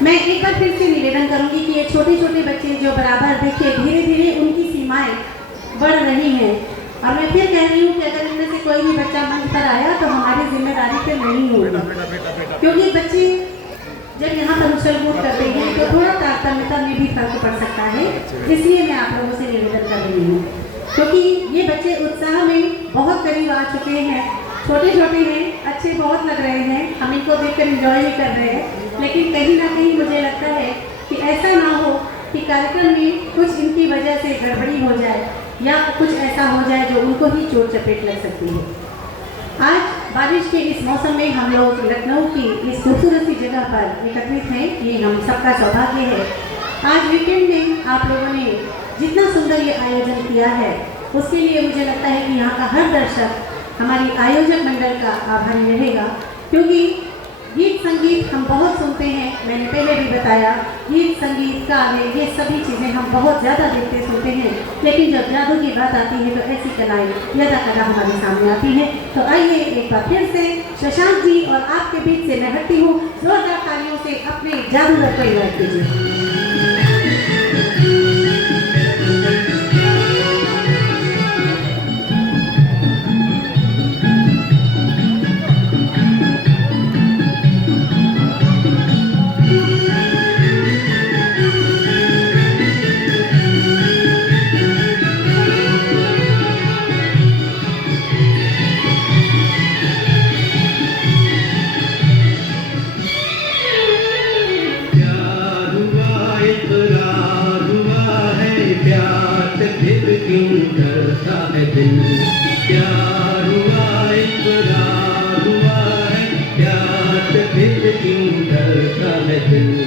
मैं एक बार फिर से निवेदन करूंगी कि ये छोटे छोटे बच्चे जो बराबर देखिए धीरे धीरे उनकी सीमाएं बढ़ रही हैं। और मैं फिर कह रही हूँ कि अगर इनमें से कोई भी बच्चा मंच पर आया तो हमारी जिम्मेदारी फिर नहीं होगी, क्योंकि बच्चे जब यहाँ पर उछल कूद करते हैं तो थोड़ा तारतम्यता में भी फर्क पड़ सकता है। इसलिए मैं आप लोगों से निवेदन कर रही हूँ, क्योंकि ये बच्चे उत्साह में बहुत करीब आ चुके हैं। छोटे छोटे हैं, अच्छे बहुत लग रहे हैं, हम इनको देखकर एंजॉय भी कर रहे हैं, लेकिन कहीं ना कहीं मुझे लगता है कि ऐसा ना हो कि कार्यक्रम में कुछ इनकी वजह से गड़बड़ी हो जाए या कुछ ऐसा हो जाए जो उनको ही चोट चपेट लग सकती है। आज बारिश के इस मौसम में हम लोग लखनऊ की इस खूबसूरत सी जगह पर एकत्रित हैं, ये हम सबका सौभाग्य है। आज वीकेंड में आप लोगों ने जितना सुंदर ये आयोजन किया है उसके लिए मुझे लगता है कि यहाँ का हर दर्शक हमारी आयोजक मंडल का आभारी रहेगा, क्योंकि गीत संगीत हम बहुत सुनते हैं। मैंने पहले भी बताया, गीत संगीत गाने ये सभी चीज़ें हम बहुत ज़्यादा देखते सुनते हैं, लेकिन जब जादू की बात आती है तो ऐसी कलाएँ यदा कला हमारे सामने आती हैं। तो आइए एक बार फिर से शशांक जी और आपके बीच से मैं हटती हूँ, जोरदार तालियों से अपने जादूगर को इन्वाइट कीजिए। प्यार हुआ इकरार हुआ है, प्यार से फिर क्यों डरता है दिल। प्यार हुआ इकरार हुआ है, प्यार से फिर क्यों डरता है दिल।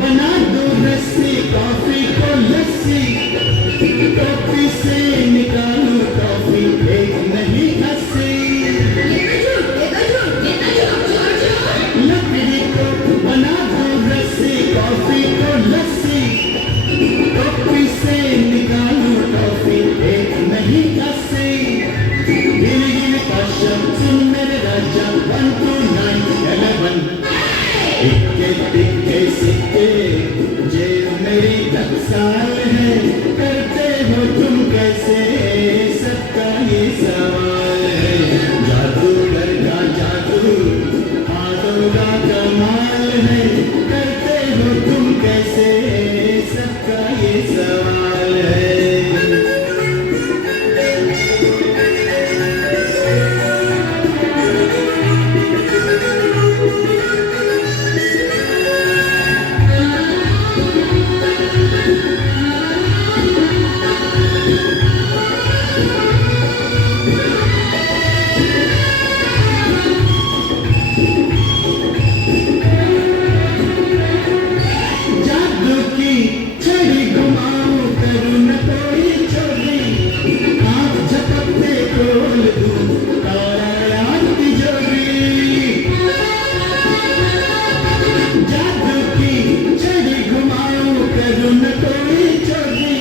बना दो रस्सी कॉफी को लस्सी टोपी से निकालो टॉफी एक नहीं अस्सी लकड़ी को बना दो रस्सी कॉफी को लस्सी टोपी से निकालो टॉफी एक नहीं अस्सी गिर गिर पाशा सुन मेरे राजा 1 2 9 11 इक्के टिक्के सिक्के जेब मेरी टकसाल है करते हो तुम कैसे सबका ये सवाल है जादूगर का जादू हाथों का कमाल है करते हो तुम कैसे सबका ये सवाल है जादू की छड़ी घुमाऊं करूं न कोई चोरी आँख झपकते खोल दूं तारा याद तिजोरी जादू की छड़ी घुमाऊं करूं न कोई चोरी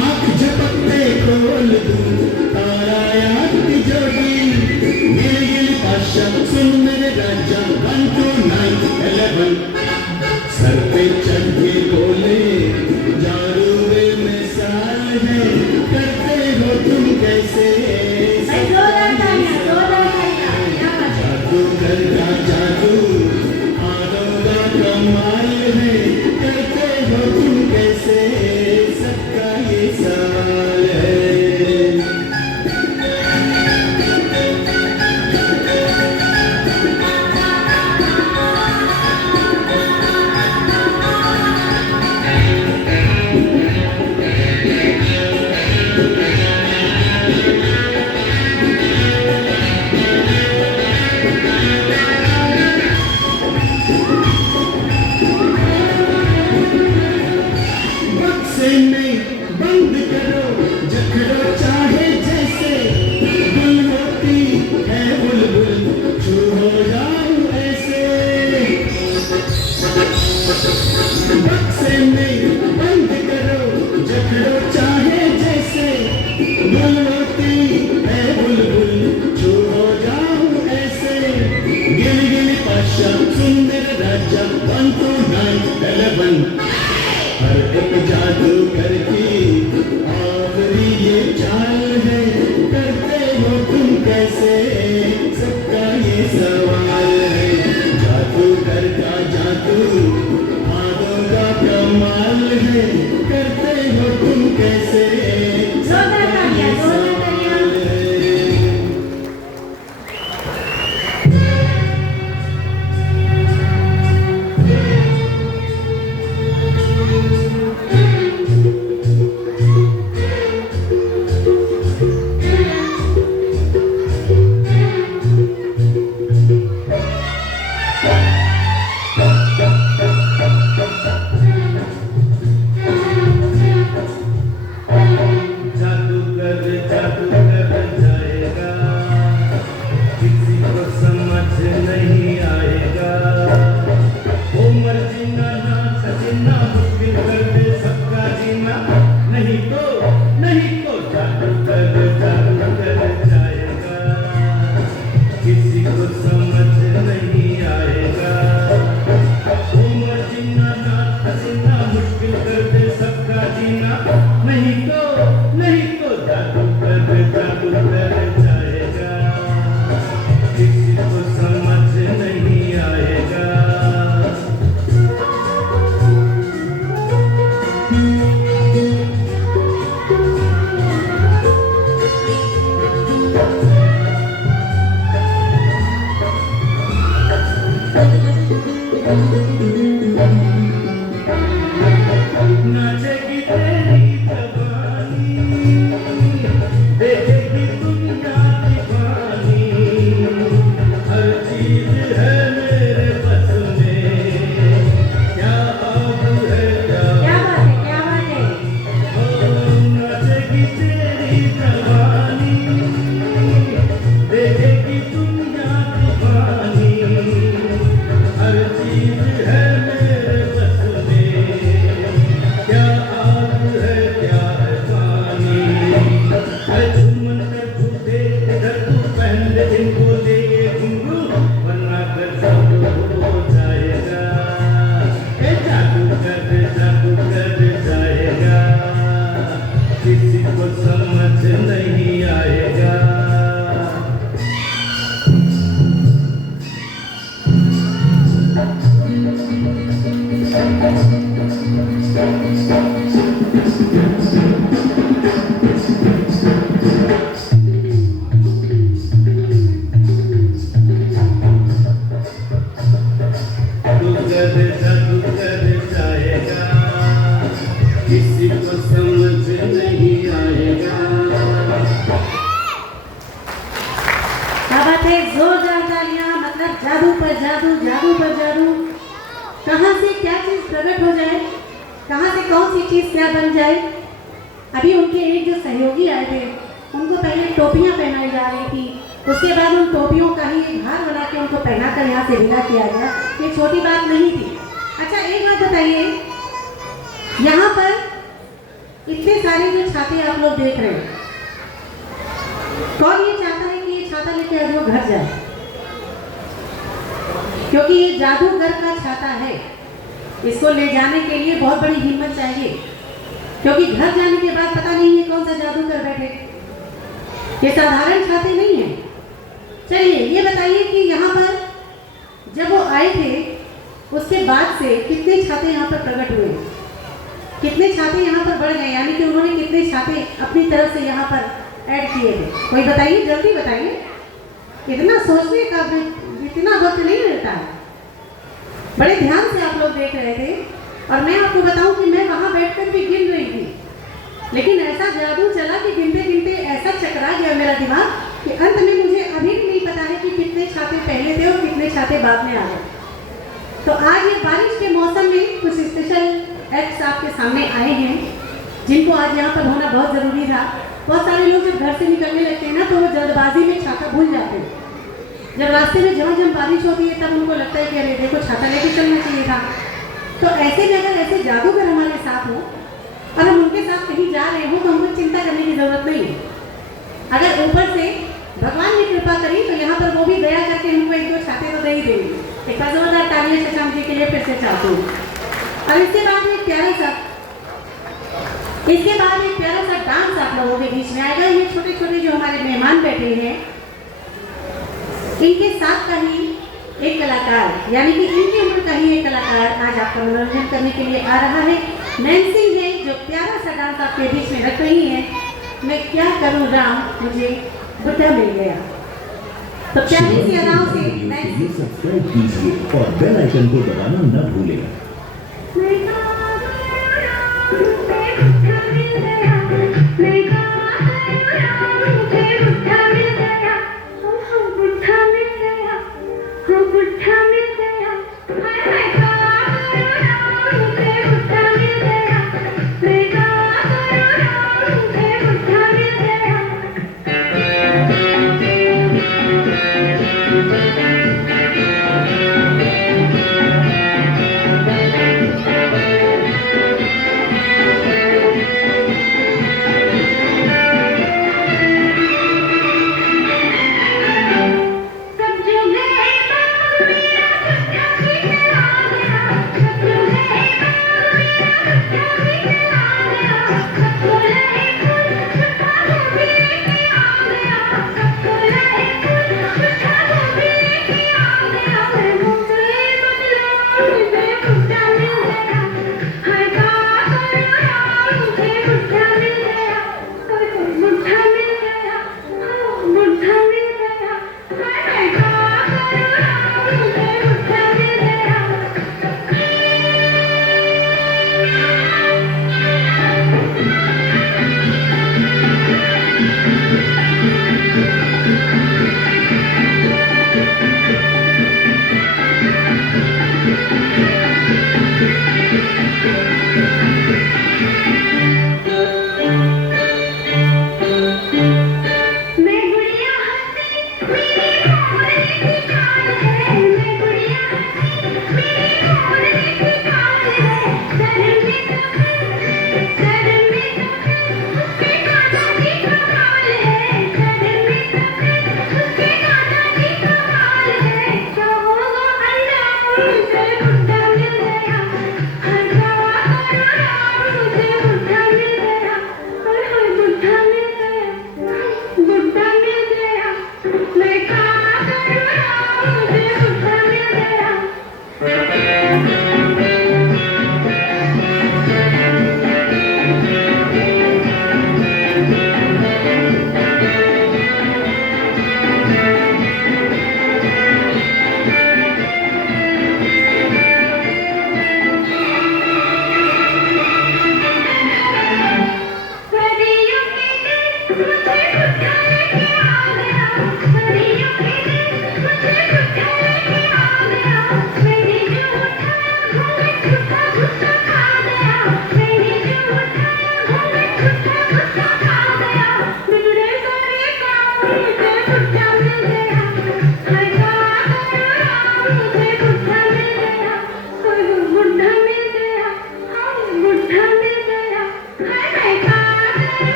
आँख झपकते खोल दूं तारा याद तिजोरी गिल गिल पाशा सुन मेरे राजा 1 2 9 11 सर पे चढ़ के बोले जारूबे मिसाल है करते हो तुम कैसे जादूगर का जादू हाथों का कमाल है करते हो तुम कैसे सबका ये सवाल है बक्से में बंद करो जकड़ो चाहे जैसे गुल होती है बुलबुल छू हो जाऊं ऐसे बक्से में बंद करो जकड़ो चाहे जैसे गुल होती है बुलबुल छू हो जाऊं ऐसे गिल गिल पाशा सुन मेरे राजा 1 2 9 11 हर एक जादूगर की आखिरी ये चाल है करते हो तुम कैसे सबका ये सवाल है जादूगर का जादू हाथों का कमाल है करते हो तुम कैसे सबका ये सवाल है जाएगा, किसी को समझ नहीं आएगा। क्या बात है, जोरदार तालियां। मतलब जादू पर जादू, जादू पर जादू। कहाँ से क्या चीज प्रकट हो जाए, कहाँ से कौन सी चीज क्या बन जाए। अभी उनके एक जो सहयोगी आए थे, उनको पहले टोपियां पहनाई जा रही थी, उसके बाद उन टोपियों का ही एक हार बना के उनको पहनाकर यहाँ से विदा किया गया। ये छोटी बात नहीं थी। अच्छा एक बात बताइए, यहाँ पर इतने सारे जो छाते आप लोग देख रहे हैं, कौन ये चाहता है कि ये छाता लेके आज वो घर जाए? क्योंकि ये जादूगर का छाता है, इसको ले जाने के लिए बहुत बड़ी हिम्मत चाहिए, क्योंकि घर जाने के बाद पता नहीं है कौन सा जादू कर बैठे। ये साधारण छाते नहीं है। चलिए ये बताइए कि यहाँ पर जब वो आए थे उसके बाद से कितने छाते यहाँ पर प्रकट हुए, कितने छाते यहाँ पर बढ़ गए, यानी कि उन्होंने कितने छाते अपनी तरफ से यहाँ पर ऐड किए थे? कोई बताइए, जल्दी बताइए। इतना सोचने का इतना वक्त नहीं मिलता है। बड़े ध्यान से आप लोग देख रहे थे और मैं आपको बताऊं कि मैं वहाँ बैठकर भी गिन रही थी, लेकिन ऐसा जादू चला कि गिनते गिनते ऐसा चकरा गया मेरा दिमाग कि अंत में मुझे अभी भी नहीं पता है कि कितने छाते पहले थे और कितने छाते बाद में आ गए। तो आज ये बारिश के मौसम में कुछ स्पेशल एक्ट्स आपके सामने आए हैं, जिनको आज यहाँ पर होना बहुत ज़रूरी था। बहुत सारे लोग जब घर से निकलने लगते हैं ना, तो वो जल्दबाजी में छाता भूल जाते हैं। जब रास्ते में झमाझम बारिश होती है तब उनको लगता है कि अरे देखो छाता लेके चलना चाहिए था। तो ऐसे में अगर ऐसे जादूगर हमारे साथ हो और हम उनके साथ कहीं जा रहे हो तो हमको चिंता करने की जरूरत नहीं है। अगर ऊपर से भगवान ने कृपा करी तो यहाँ पर वो भी दया करके हमको एक दो छाते तो दे ही देंगे। एक बार जोरदार तालियां शशांक जी के लिए फिर से चाहती हूँ। और इसके बाद एक प्यारा सा डांस आप लोगों के बीच में आएगा। ये छोटे छोटे जो हमारे मेहमान बैठे हैं, इनके साथ का ही एक कलाकार, यानी कि इनकी उम्र का ही एक कलाकार आज आपका मनोरंजन करने के लिए आ रहा है। नैन्सी है जो प्यारा सा डांस आपके बीच में रख रही है। मैं क्या करूं राम, मुझे बुढ़ा मिल गया। तो प्यारी सी अदाओं से नैन्सी। सब्सक्राइब कीजिए और बेल आइकन को दबाना न भूलें।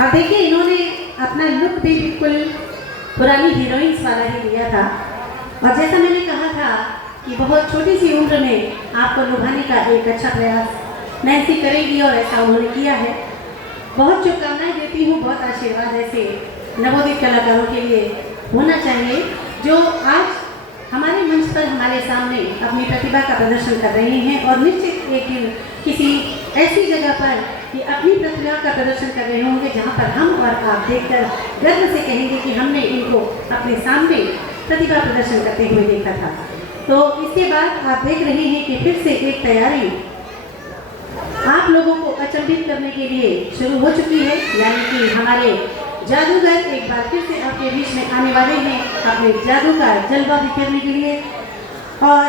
अब देखिए इन्होंने अपना लुक भी बिल्कुल पुरानी हीरोइंस वाला ही लिया था, और जैसा मैंने कहा था कि बहुत छोटी सी उम्र में आपको लुभाने का एक अच्छा प्रयास नैन्सी करेगी, और ऐसा उन्होंने किया है। बहुत शुभकामनाएं देती हूँ, बहुत आशीर्वाद ऐसे नवोदित कलाकारों के लिए होना चाहिए जो आज हमारे मंच पर हमारे सामने अपनी प्रतिभा का प्रदर्शन कर रहे हैं, और निश्चित एक दिन किसी ऐसी जगह पर ये अपनी प्रतिभा का प्रदर्शन कर रहे होंगे जहाँ पर हम और आप देखकर गर्व से कहेंगे कि हमने इनको अपने सामने प्रतिभा प्रदर्शन करते हुए देखा था। तो इसके बाद आप देख रहे हैं कि फिर से एक तैयारी आप लोगों को अचंभित करने के लिए शुरू हो चुकी है, यानी कि हमारे जादूगर एक बार फिर से आपके बीच में आने वाले हैं अपने जादू का जलवा बिखेरने के लिए। और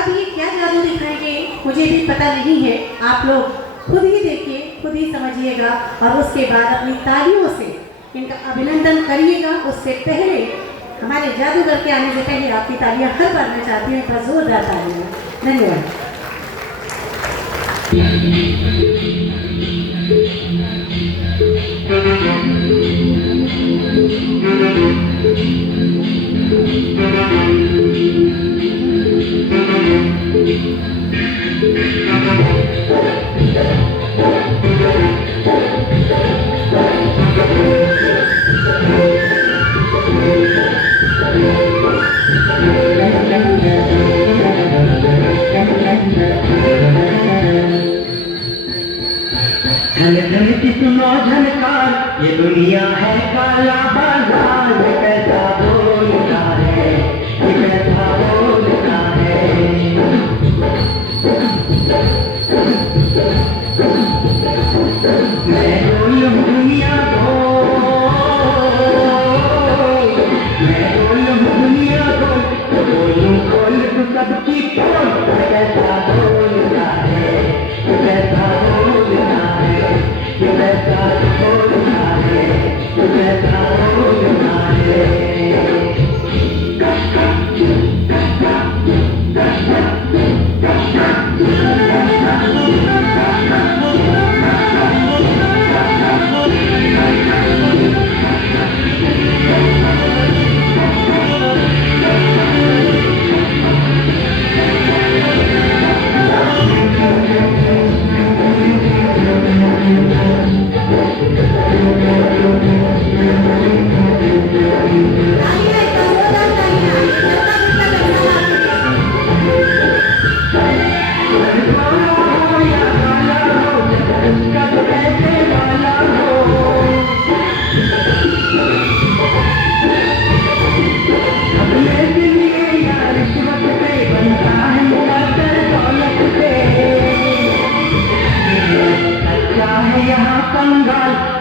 अब ये क्या जादू दिखाएंगे मुझे भी पता नहीं है, आप लोग खुद ही देखिए, खुद ही समझिएगा, और उसके बाद अपनी तालियों से इनका अभिनंदन करिएगा। उससे पहले हमारे जादूगर के आने से पहले आपकी तालियां हर बार मैं चाहती हूँ पर जोरदार तालियां। धन्यवाद। धन धन की सुनो झनकार, ये दुनिया है काला बाजार। ये कैसा बोलता है, ये कैसा बोलता है। मैं बोलूं दुनिया को, मैं बोलूं दुनिया को, तो बोलूं खोल तू सबकी पोल। ये कैसा बोलता है, ये कैसा बोलता है, ये कैसा बोलता है, ये कैसा बोलता है।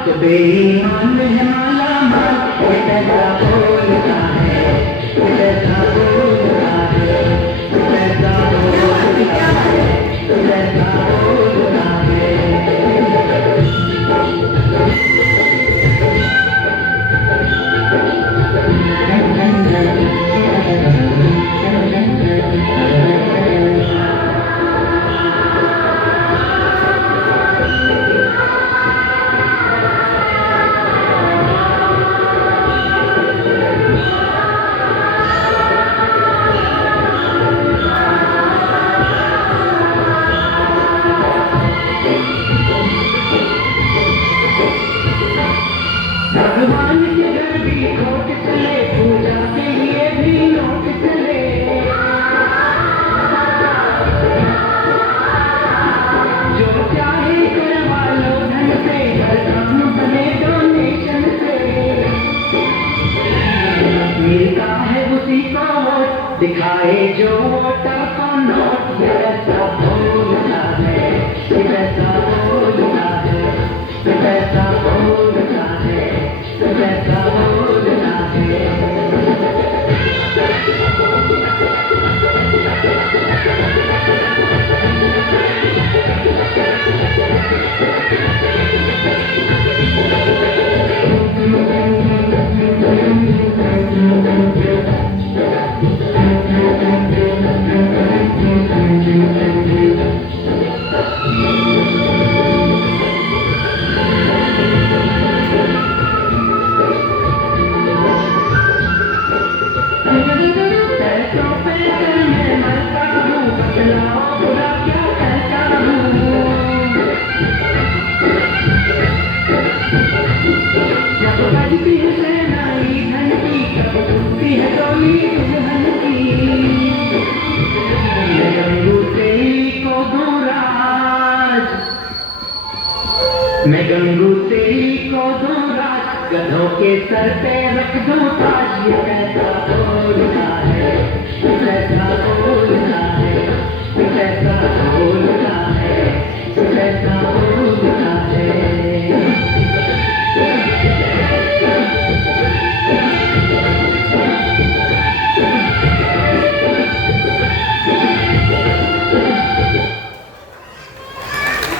तो बेईमान है माला माल। ये कैसा बोलता है, ये कैसा बोलता है, ये कैसा बोलता है, ये कैसा बोलता है। भगवान के घर भी खोट चले, पूजा के लिए भी नोट चले। जो चाहे करवा लो धन से, हर काम बने डोनेशन से। मिलता है उसी को वोट, दिखाए जो वोटर को नोट। ये कैसा बोलता है, ये कैसा बोलता है, ये कैसा बोलता है, ये कैसा बोलता है। को दूं राज, गधों के सर पे रख दूं ताज। ये कैसा बोलता है, कैसा बोलता है, कैसा बोलता है, कैसा बोलता है।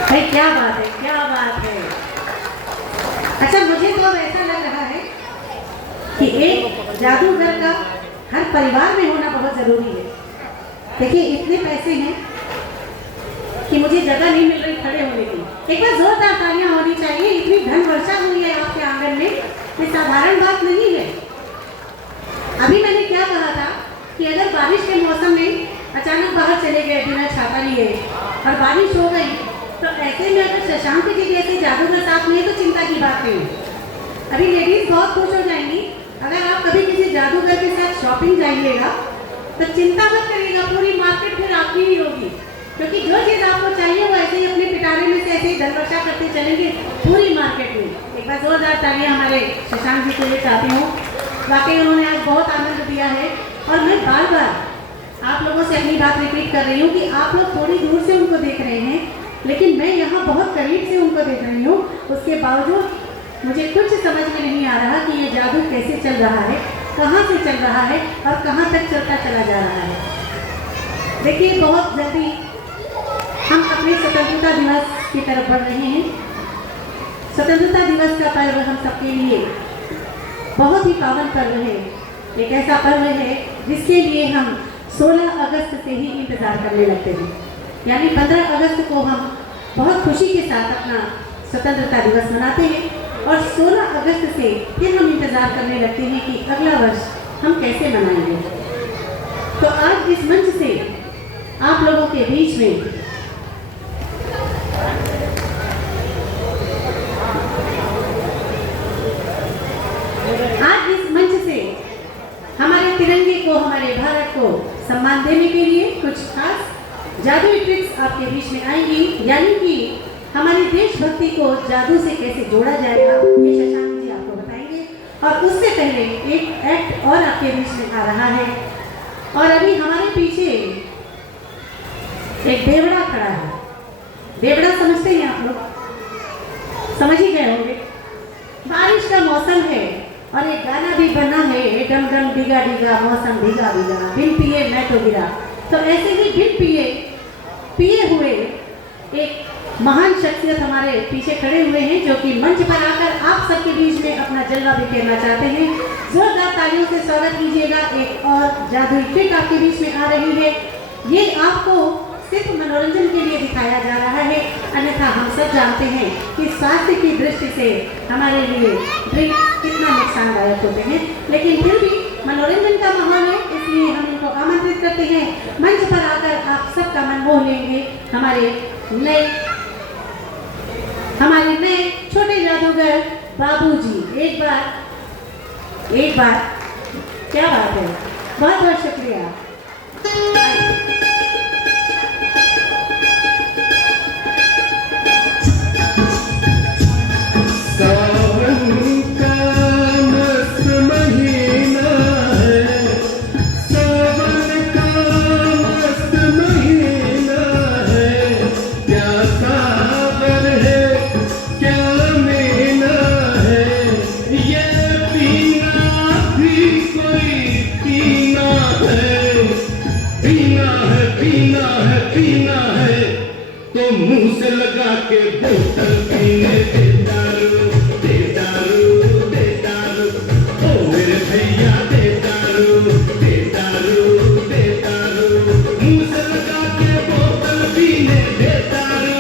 भाई क्या बात है, क्या बात है। अच्छा, मुझे तो अब ऐसा लग रहा है कि एक जादूगर का हर परिवार में होना बहुत जरूरी है। देखिए, इतने पैसे हैं कि मुझे जगह नहीं मिल रही खड़े होने की। एक बार जोरदार तालियां होनी चाहिए। इतनी धन वर्षा हुई है आपके आंगन में, ये साधारण बात नहीं है। अभी मैंने क्या कहा था कि अगर बारिश के मौसम में अचानक बाहर चले गए बिना छाता लिए और बारिश हो गई, तो ऐसे में अगर शशांक जी जैसे जादूगर साथ में है तो चिंता की बात नहीं। अभी लेडीज बहुत खुश हो जाएंगी। अगर आप कभी किसी जादूगर के साथ शॉपिंग जाइएगा तो चिंता मत करिएगा, पूरी मार्केट फिर आपकी ही होगी, क्योंकि जो चीज़ आपको चाहिए वो ऐसे ही अपने पिटारे में से ऐसे ही धनवर्षा करते चलेंगे पूरी मार्केट में। एक बार जोरदार तालियां हमारे शशांक जी के लिए चाहती हूँ। वाकई उन्होंने आज बहुत आनंद दिया है और मैं बार बार आप लोगों से अपनी बात रिपीट कर रही हूँ कि आप लोग थोड़ी दूर से उनको देख रहे हैं, लेकिन मैं यहाँ बहुत करीब से उनको देख रही हूँ। उसके बावजूद मुझे कुछ समझ में नहीं आ रहा कि ये जादू कैसे चल रहा है, कहाँ से चल रहा है और कहाँ तक चलता चला जा रहा है। देखिए, बहुत जल्दी हम अपने स्वतंत्रता दिवस की तरफ बढ़ रहे हैं। स्वतंत्रता दिवस का पर्व हम सबके लिए बहुत ही पावन पर्व है। एक ऐसा पर्व है जिसके लिए हम 16 अगस्त से ही इंतज़ार करने लगते हैं। यानी 15 अगस्त को हम बहुत खुशी के साथ अपना स्वतंत्रता दिवस मनाते हैं और 16 अगस्त से फिर हम इंतज़ार करने लगते हैं कि अगला वर्ष हम कैसे मनाएंगे। तो आज इस मंच से आप लोगों के बीच में हमारे तिरंगे को, हमारे भारत को सम्मान देने के लिए कुछ खास जादुई ट्रिक्स आपके बीच में आएंगी। यानी कि हमारी देशभक्ति को जादू से कैसे जोड़ा जाएगा, ये शशांक जी आपको बताएंगे। और उससे पहले एक एक्ट और आपके बीच में आ रहा है और अभी हमारे पीछे एक देवड़ा खड़ा है। देवड़ा समझते हैं आप लोग? समझ ही गए होंगे। बारिश का मौसम है और एक गाना भी बना है, डम डम डिगा डिगा मौसम भीगा भीगा, बिन पिए मैं तो गिरा। तो ऐसे ही बिन पिए हुए एक महान शख्सियत हमारे पीछे खड़े हुए हैं, जो कि मंच पर आकर आप सबके बीच में अपना जलवा बिखेरना चाहते हैं। जोरदार तालियों से स्वागत कीजिएगा। एक और जादुई ट्रिक आपके बीच में आ रही है। ये आपको सिर्फ मनोरंजन के लिए दिखाया जा रहा है, अन्यथा हम सब जानते हैं कि स्वास्थ्य की दृष्टि से हमारे लिए ड्रिंक कितना नुकसानदायक होते हैं, लेकिन फिर भी मनोरंजन का माहौल है, इसलिए हम इनको आमंत्रित करते हैं मंच पर आकर आप सबका मन मोह लेंगे। हमारे नए छोटे जादूगर बाबूजी। एक बार क्या बात है, बहुत बहुत शुक्रिया। पीना है तो मुंह से लगा के बोतल पीने दे दारू, दे दारू, दे दारू, ओ मेरे भैया दे दारू, दे दारू, दे दारू, मुंह से लगा के बोतल पीने दे दारू।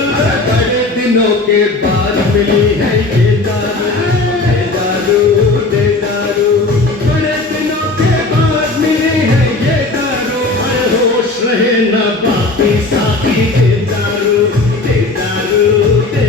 बड़े दिनों के बाद मिली है ये दारू, दे दारू, दे दारू, बड़े दिनों के बाद मिली है ये दारू। अरे होश रहे ना बाकी साथी, दे दारू, दे दारू, दे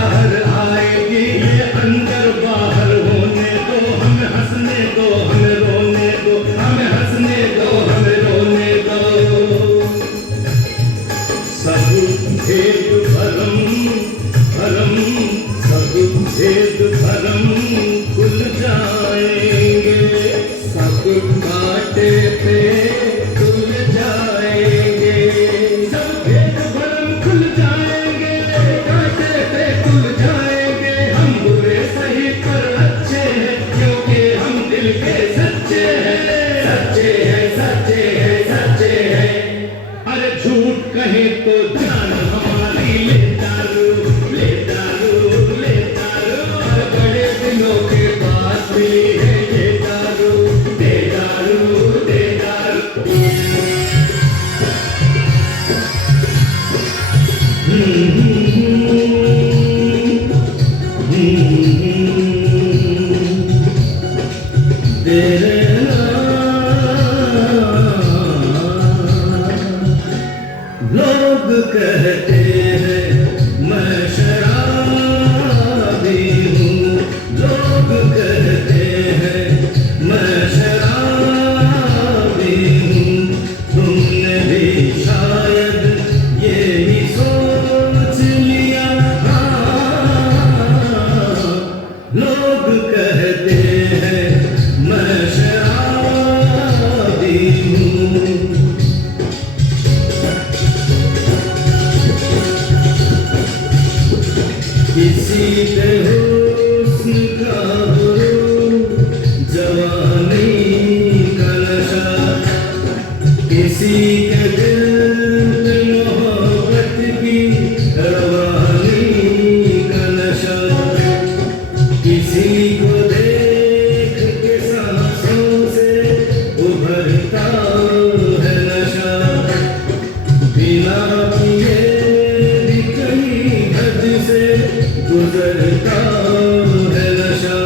बाहर आएगी, ये अंदर बाहर होने दो, हमें हंसने दो, हमें रोने दो, हमें हंसने दो, हमें रोने दो। सब भेद भरम भरम, सब भेद भरम खुल जाएंगे, सब कांटे पे खुल जाएंगे, सब भेद भरम खुल जाएंगे, कांटे पे खुल जाएंगे। हम बुरे सही पर अच्छे हैं, क्योंकि हम दिल के सच्चे हैं, सच्चे हैं, सच्चे हैं, सच्चे हैं। अरे झूठ कहे तो जान हमारी ले दारू, ले दारू, ले दारू। और बड़े दिनों के बाद मिली है ये दारू, दे दारू, दे दारू। तेरे लोग कहते हैं मैं शराबी हूँ, लोग कहते हैं मैं शराबी हूँ। तुमने भी शायद यही सोच लिया, लोग कहते हैं मैं शराबी हूँ। किसी के हुस्न का गुरूर, जवानी का नशा, किसी के दिल में मोहब्बत की रवानी का नशा, किसी को देख के सांसों से उभरता है नशा, बिना पिए भी कहीं हद से गुजरता है नशा।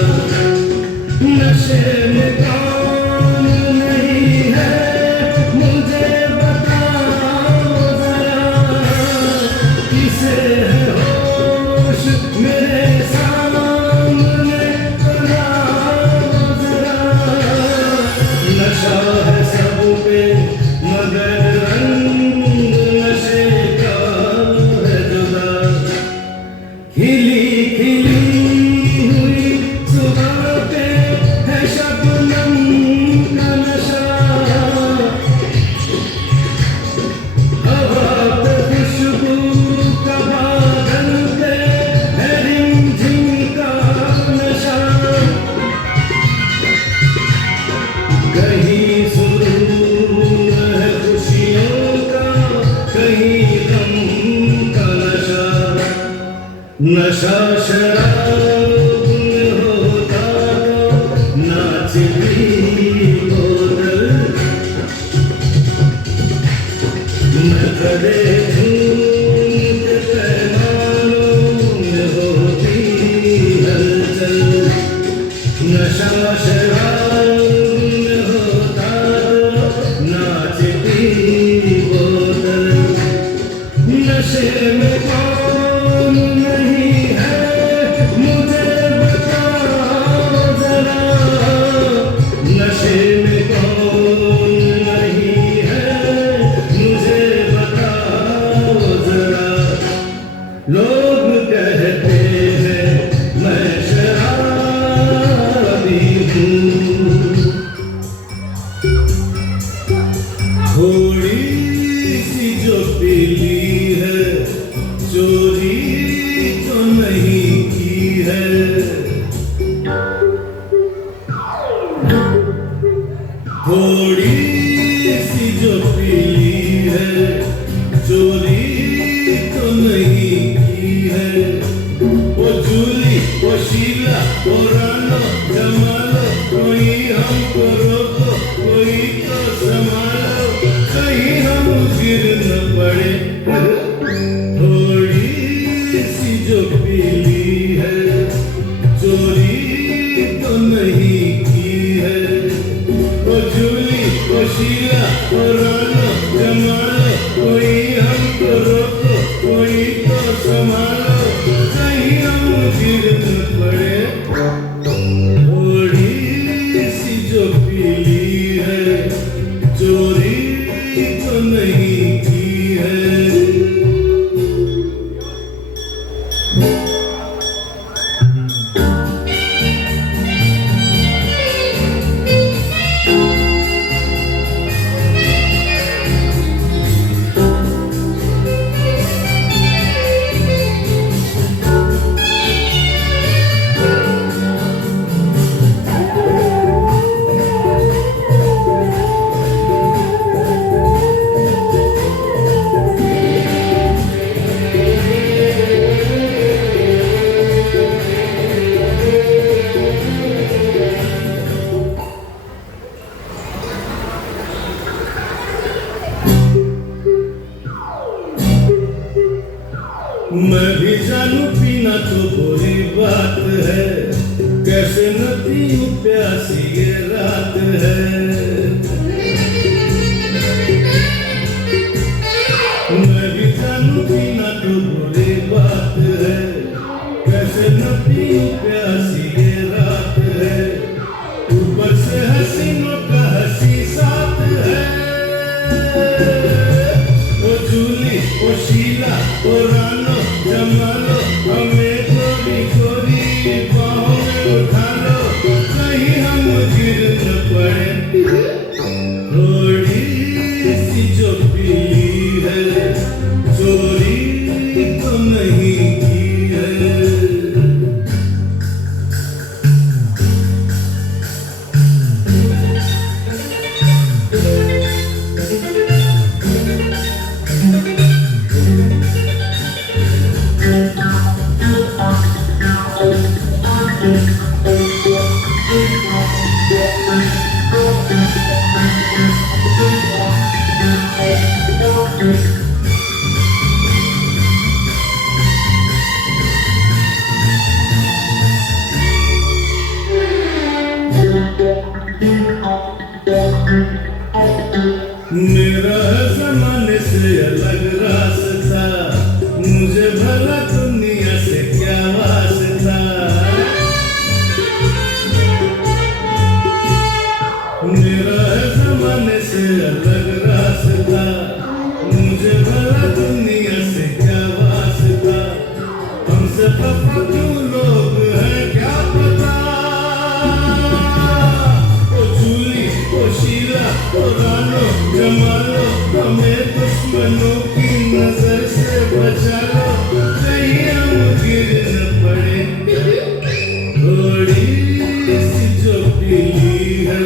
नशे में कौन नहीं है मुझे बताओ जरा, किसे है होश मेरे सामने बनाओ जरा। नशा है सब पे मगर रंग नशे का है जुदा, खिली खिली हुई सुबह पे है शबनम का नशा, हवा पे खुशबू का बादल पे है रिमझिम का नशा। कहीं सुरूर है खुशियों का, कहीं गम का नशा। नशा शराब में होता तो नाचती बोतल, नखरे झूमते पैमानों में होती हलचल। नशा शराब में होता तो नाचती बोतल, नशे में कौन नहीं है मुझे बताओ जरा, नशे में कौन नहीं है मुझे बताओ जरा। लोग कहते हैं मैं शराबी हूँ, थोड़ी सी जो पीली है चोरी तो नहीं की है, थोड़ी सी जो पीली है चोरी तो नहीं की है। वो जूली वो शीला वो रानो जमालो, कोई हमको रोको कोई तो संभालो, कहीं हम गिर न पड़े। थोड़ी सी जो पीली है चोरी तो नहीं की है। वो जूली वो शीला वो रानो जमालो, कोई हमको रोको कोई तो संभालो, कहीं नहीं की है। मैं भी जानू पीना तो बुरी बात है, कैसे न पीऊं प्यासी ये रात है। मैं भी जानू पीना तो बुरी बात है, कैसे न पीऊं प्यासी ये रात है। ऊपर से हसीनों का हंसी साथ है, ओ जूली ओ शीला ओ रानो जमालो, हमें गोरी गोरी बाहों में उठा लो, कहीं हम गिर न पड़े। थोड़ी सी जो पीली है, चोरी तो नहीं की है। मेरा ज़माने से अलग रास्ता, मुझे भला दुनिया से क्या वास्ता। मेरा ज़माने से अलग रास्ता, मुझे भला दुनिया से क्या वास्ता। हमसे खफा क्यों लोग हैं क्या पता, ओ जूली ओ शीला ओ रानो जमालो, हमें दुश्मनों की नजर से बचा लो, कहीं हम गिर न पड़े। थोड़ी सी जो पीली है,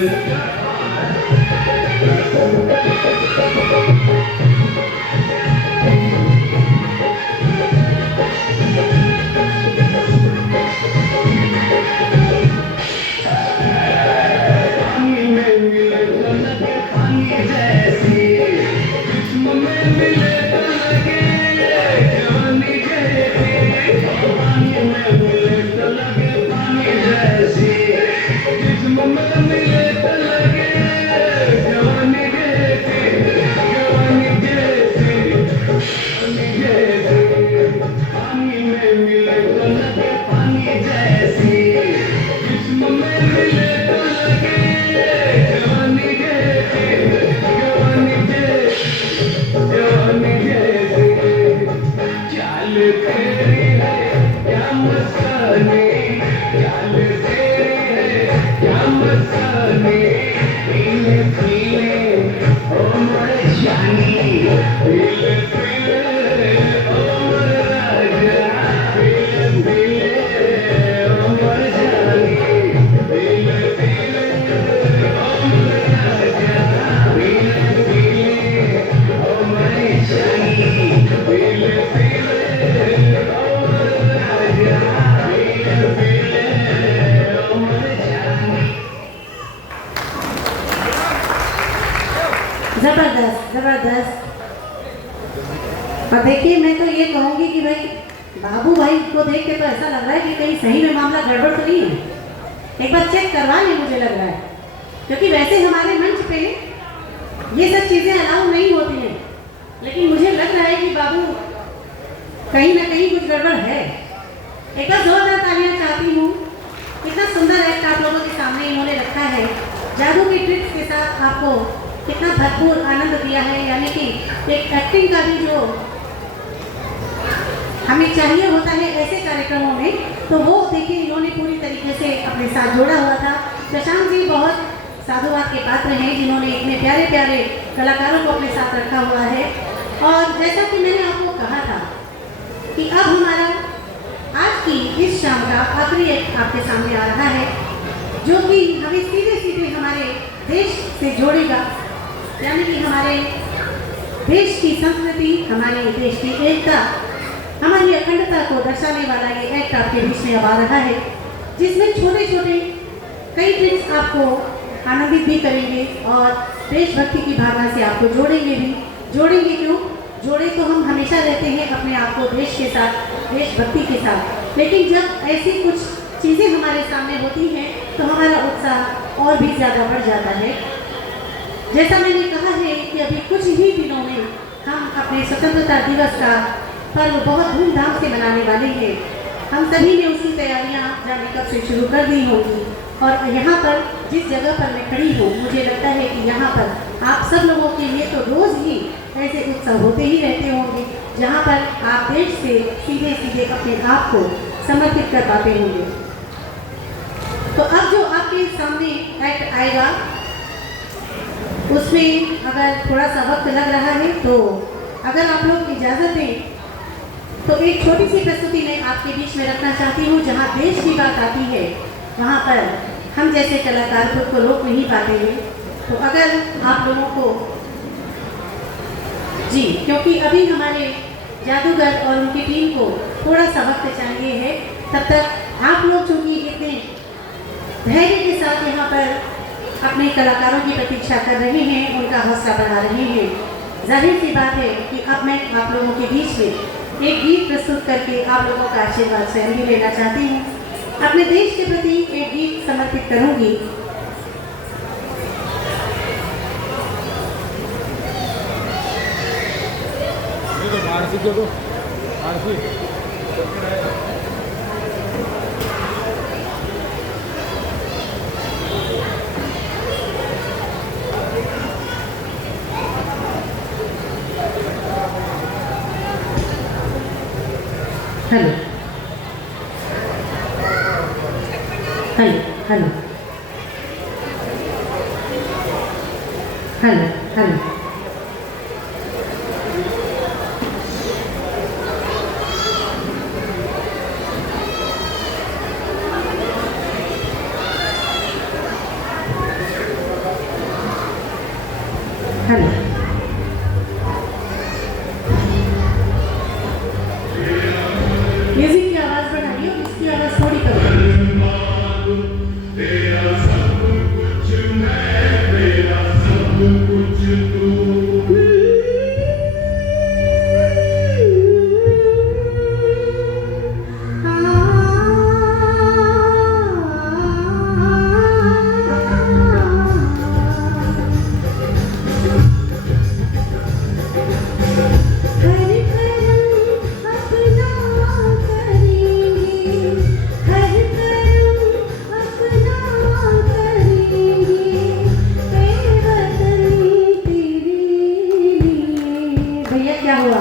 जबरदस्त जबरदस्त। और देखिए मैं तो ये कहूँगी कि भाई बाबू भाई को देख के तो ऐसा लग रहा है कि कहीं सही में मामला गड़बड़ तो नहीं है। एक बार चेक करवा लें, मुझे लग रहा है, क्योंकि वैसे हमारे मंच पे ये सब चीज़ें अलाउ नहीं होती हैं, लेकिन मुझे लग रहा है कि बाबू कहीं ना कहीं कुछ गड़बड़ है। एक बार जोरदार तालियां चाहती हूँ। कितना सुंदर एक्ट आप लोगों के सामने इन्होंने रखा है, जादू की ट्रिक्स के साथ आपको कितना भरपूर आनंद दिया है, यानी कि एक एक्टिंग का भी जो हमें चाहिए होता है ऐसे कार्यक्रमों में, तो वो देखिए इन्होंने पूरी तरीके से अपने साथ जोड़ा हुआ था। शशांक जी बहुत साधुवाद के पात्र हैं जिन्होंने इतने प्यारे प्यारे कलाकारों को अपने साथ रखा हुआ है। और जैसा कि मैंने आपको कहा था कि अब हमारा आज की इस शाम का आखिरी एक आपके सामने आ रहा है, जो कि हमें सीधे सीधे हमारे देश से जोड़ेगा, यानी कि हमारे देश की संस्कृति, हमारे देश की एकता, हमारी अखंडता को दर्शाने वाला ये एक्ट आपके बीच में अब आ रहा है, जिसमें छोटे छोटे कई ट्रिक्स आपको आनंदित भी करेंगे और देशभक्ति की भावना से आपको जोड़ेंगे भी। जोड़ेंगे क्यों? जोड़े तो हम हमेशा रहते हैं अपने आप को देश के साथ, देशभक्ति के साथ, लेकिन जब ऐसी कुछ चीज़ें हमारे सामने होती हैं तो हमारा उत्साह और भी ज़्यादा बढ़ जाता है। जैसा मैंने कहा है कि अभी कुछ ही दिनों में हम अपने स्वतंत्रता दिवस का पर्व बहुत धूमधाम से मनाने वाले हैं। हम सभी ने उसकी तैयारियां जाने कब से शुरू कर दी होंगी, और यहाँ पर जिस जगह पर मैं खड़ी हूँ, मुझे लगता है कि यहाँ पर आप सब लोगों के लिए तो रोज़ ही ऐसे उत्सव होते ही रहते होंगे, जहाँ पर आप देश से सीधे सीधे अपने आप को समर्पित कर पाते होंगे। तो अब जो आपके सामने एक्ट आएगा, उसमें अगर थोड़ा सा वक्त लग रहा है तो अगर आप लोग इजाज़त दें तो एक छोटी सी प्रस्तुति मैं आपके बीच में रखना चाहती हूँ। जहाँ देश की बात आती है वहाँ पर हम जैसे कलाकार खुद को रोक नहीं पाते हैं। तो अगर आप लोगों को जी, क्योंकि अभी हमारे जादूगर और उनकी टीम को थोड़ा सा वक्त चाहिए है, तब तक आप लोग चूँकि इतने धैर्य के साथ यहाँ पर अपने कलाकारों की प्रतीक्षा कर रहे हैं, उनका हौसला बढ़ा रहे हैं, जाहिर सी बात है कि अब मैं आप लोगों के बीच में एक गीत प्रस्तुत करके आप लोगों का आशीर्वाद स्वयं भी लेना चाहती हूँ। अपने देश के प्रति एक गीत समर्पित करूँगी। Hello hello hello hello hello hello music की आवाज बढ़ाइए और इसकी आवाज थोड़ी कम करिए। क्या हुआ?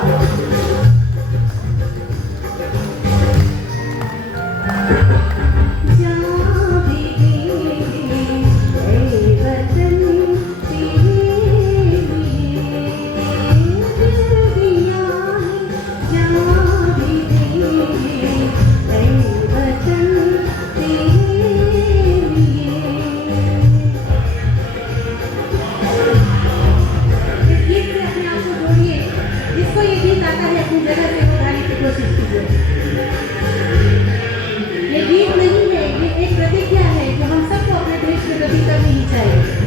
ये गीत नहीं है, ये एक प्रतिज्ञा है जो हम सबको अपने देश के प्रति करनी ही चाहिए।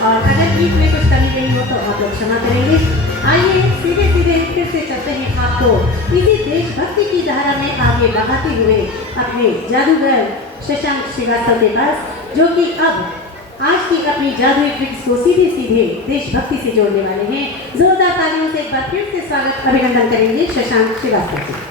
और अगर गीत में कुछ कमी नहीं हो तो आप लोग क्षमा करेंगे। आइए सीधे सीधे फिर से चलते हैं आपको इसी देशभक्ति की धारा में आगे बढ़ाते हुए अपने जादूगर शशांक श्रीवास्तव के पास, जो कि अब आज की अपनी जादुई ट्रिक्स को सीधे सीधे देशभक्ति से जोड़ने वाले हैं। जोरदार तालियों से एक बार फिर से स्वागत अभिनंदन करेंगे शशांक श्रीवास्तव जी।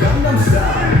Gangnam Style.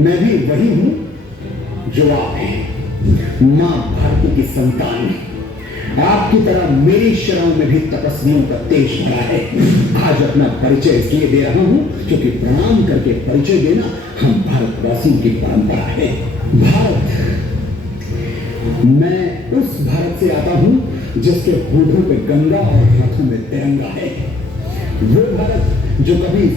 मैं भी वही हूं जो आप हैं, मां भारती की संतान। आपकी तरह मेरी शरणों में भी तपस्वियों का तेज भरा है। आज अपना परिचय इसलिए दे रहा हूं क्योंकि प्रणाम करके परिचय देना हम भारतवासियों की परंपरा है। भारत, मैं उस भारत से आता हूं जिसके होठों पे गंगा और हाथों में तिरंगा है। वो भारत जो कभी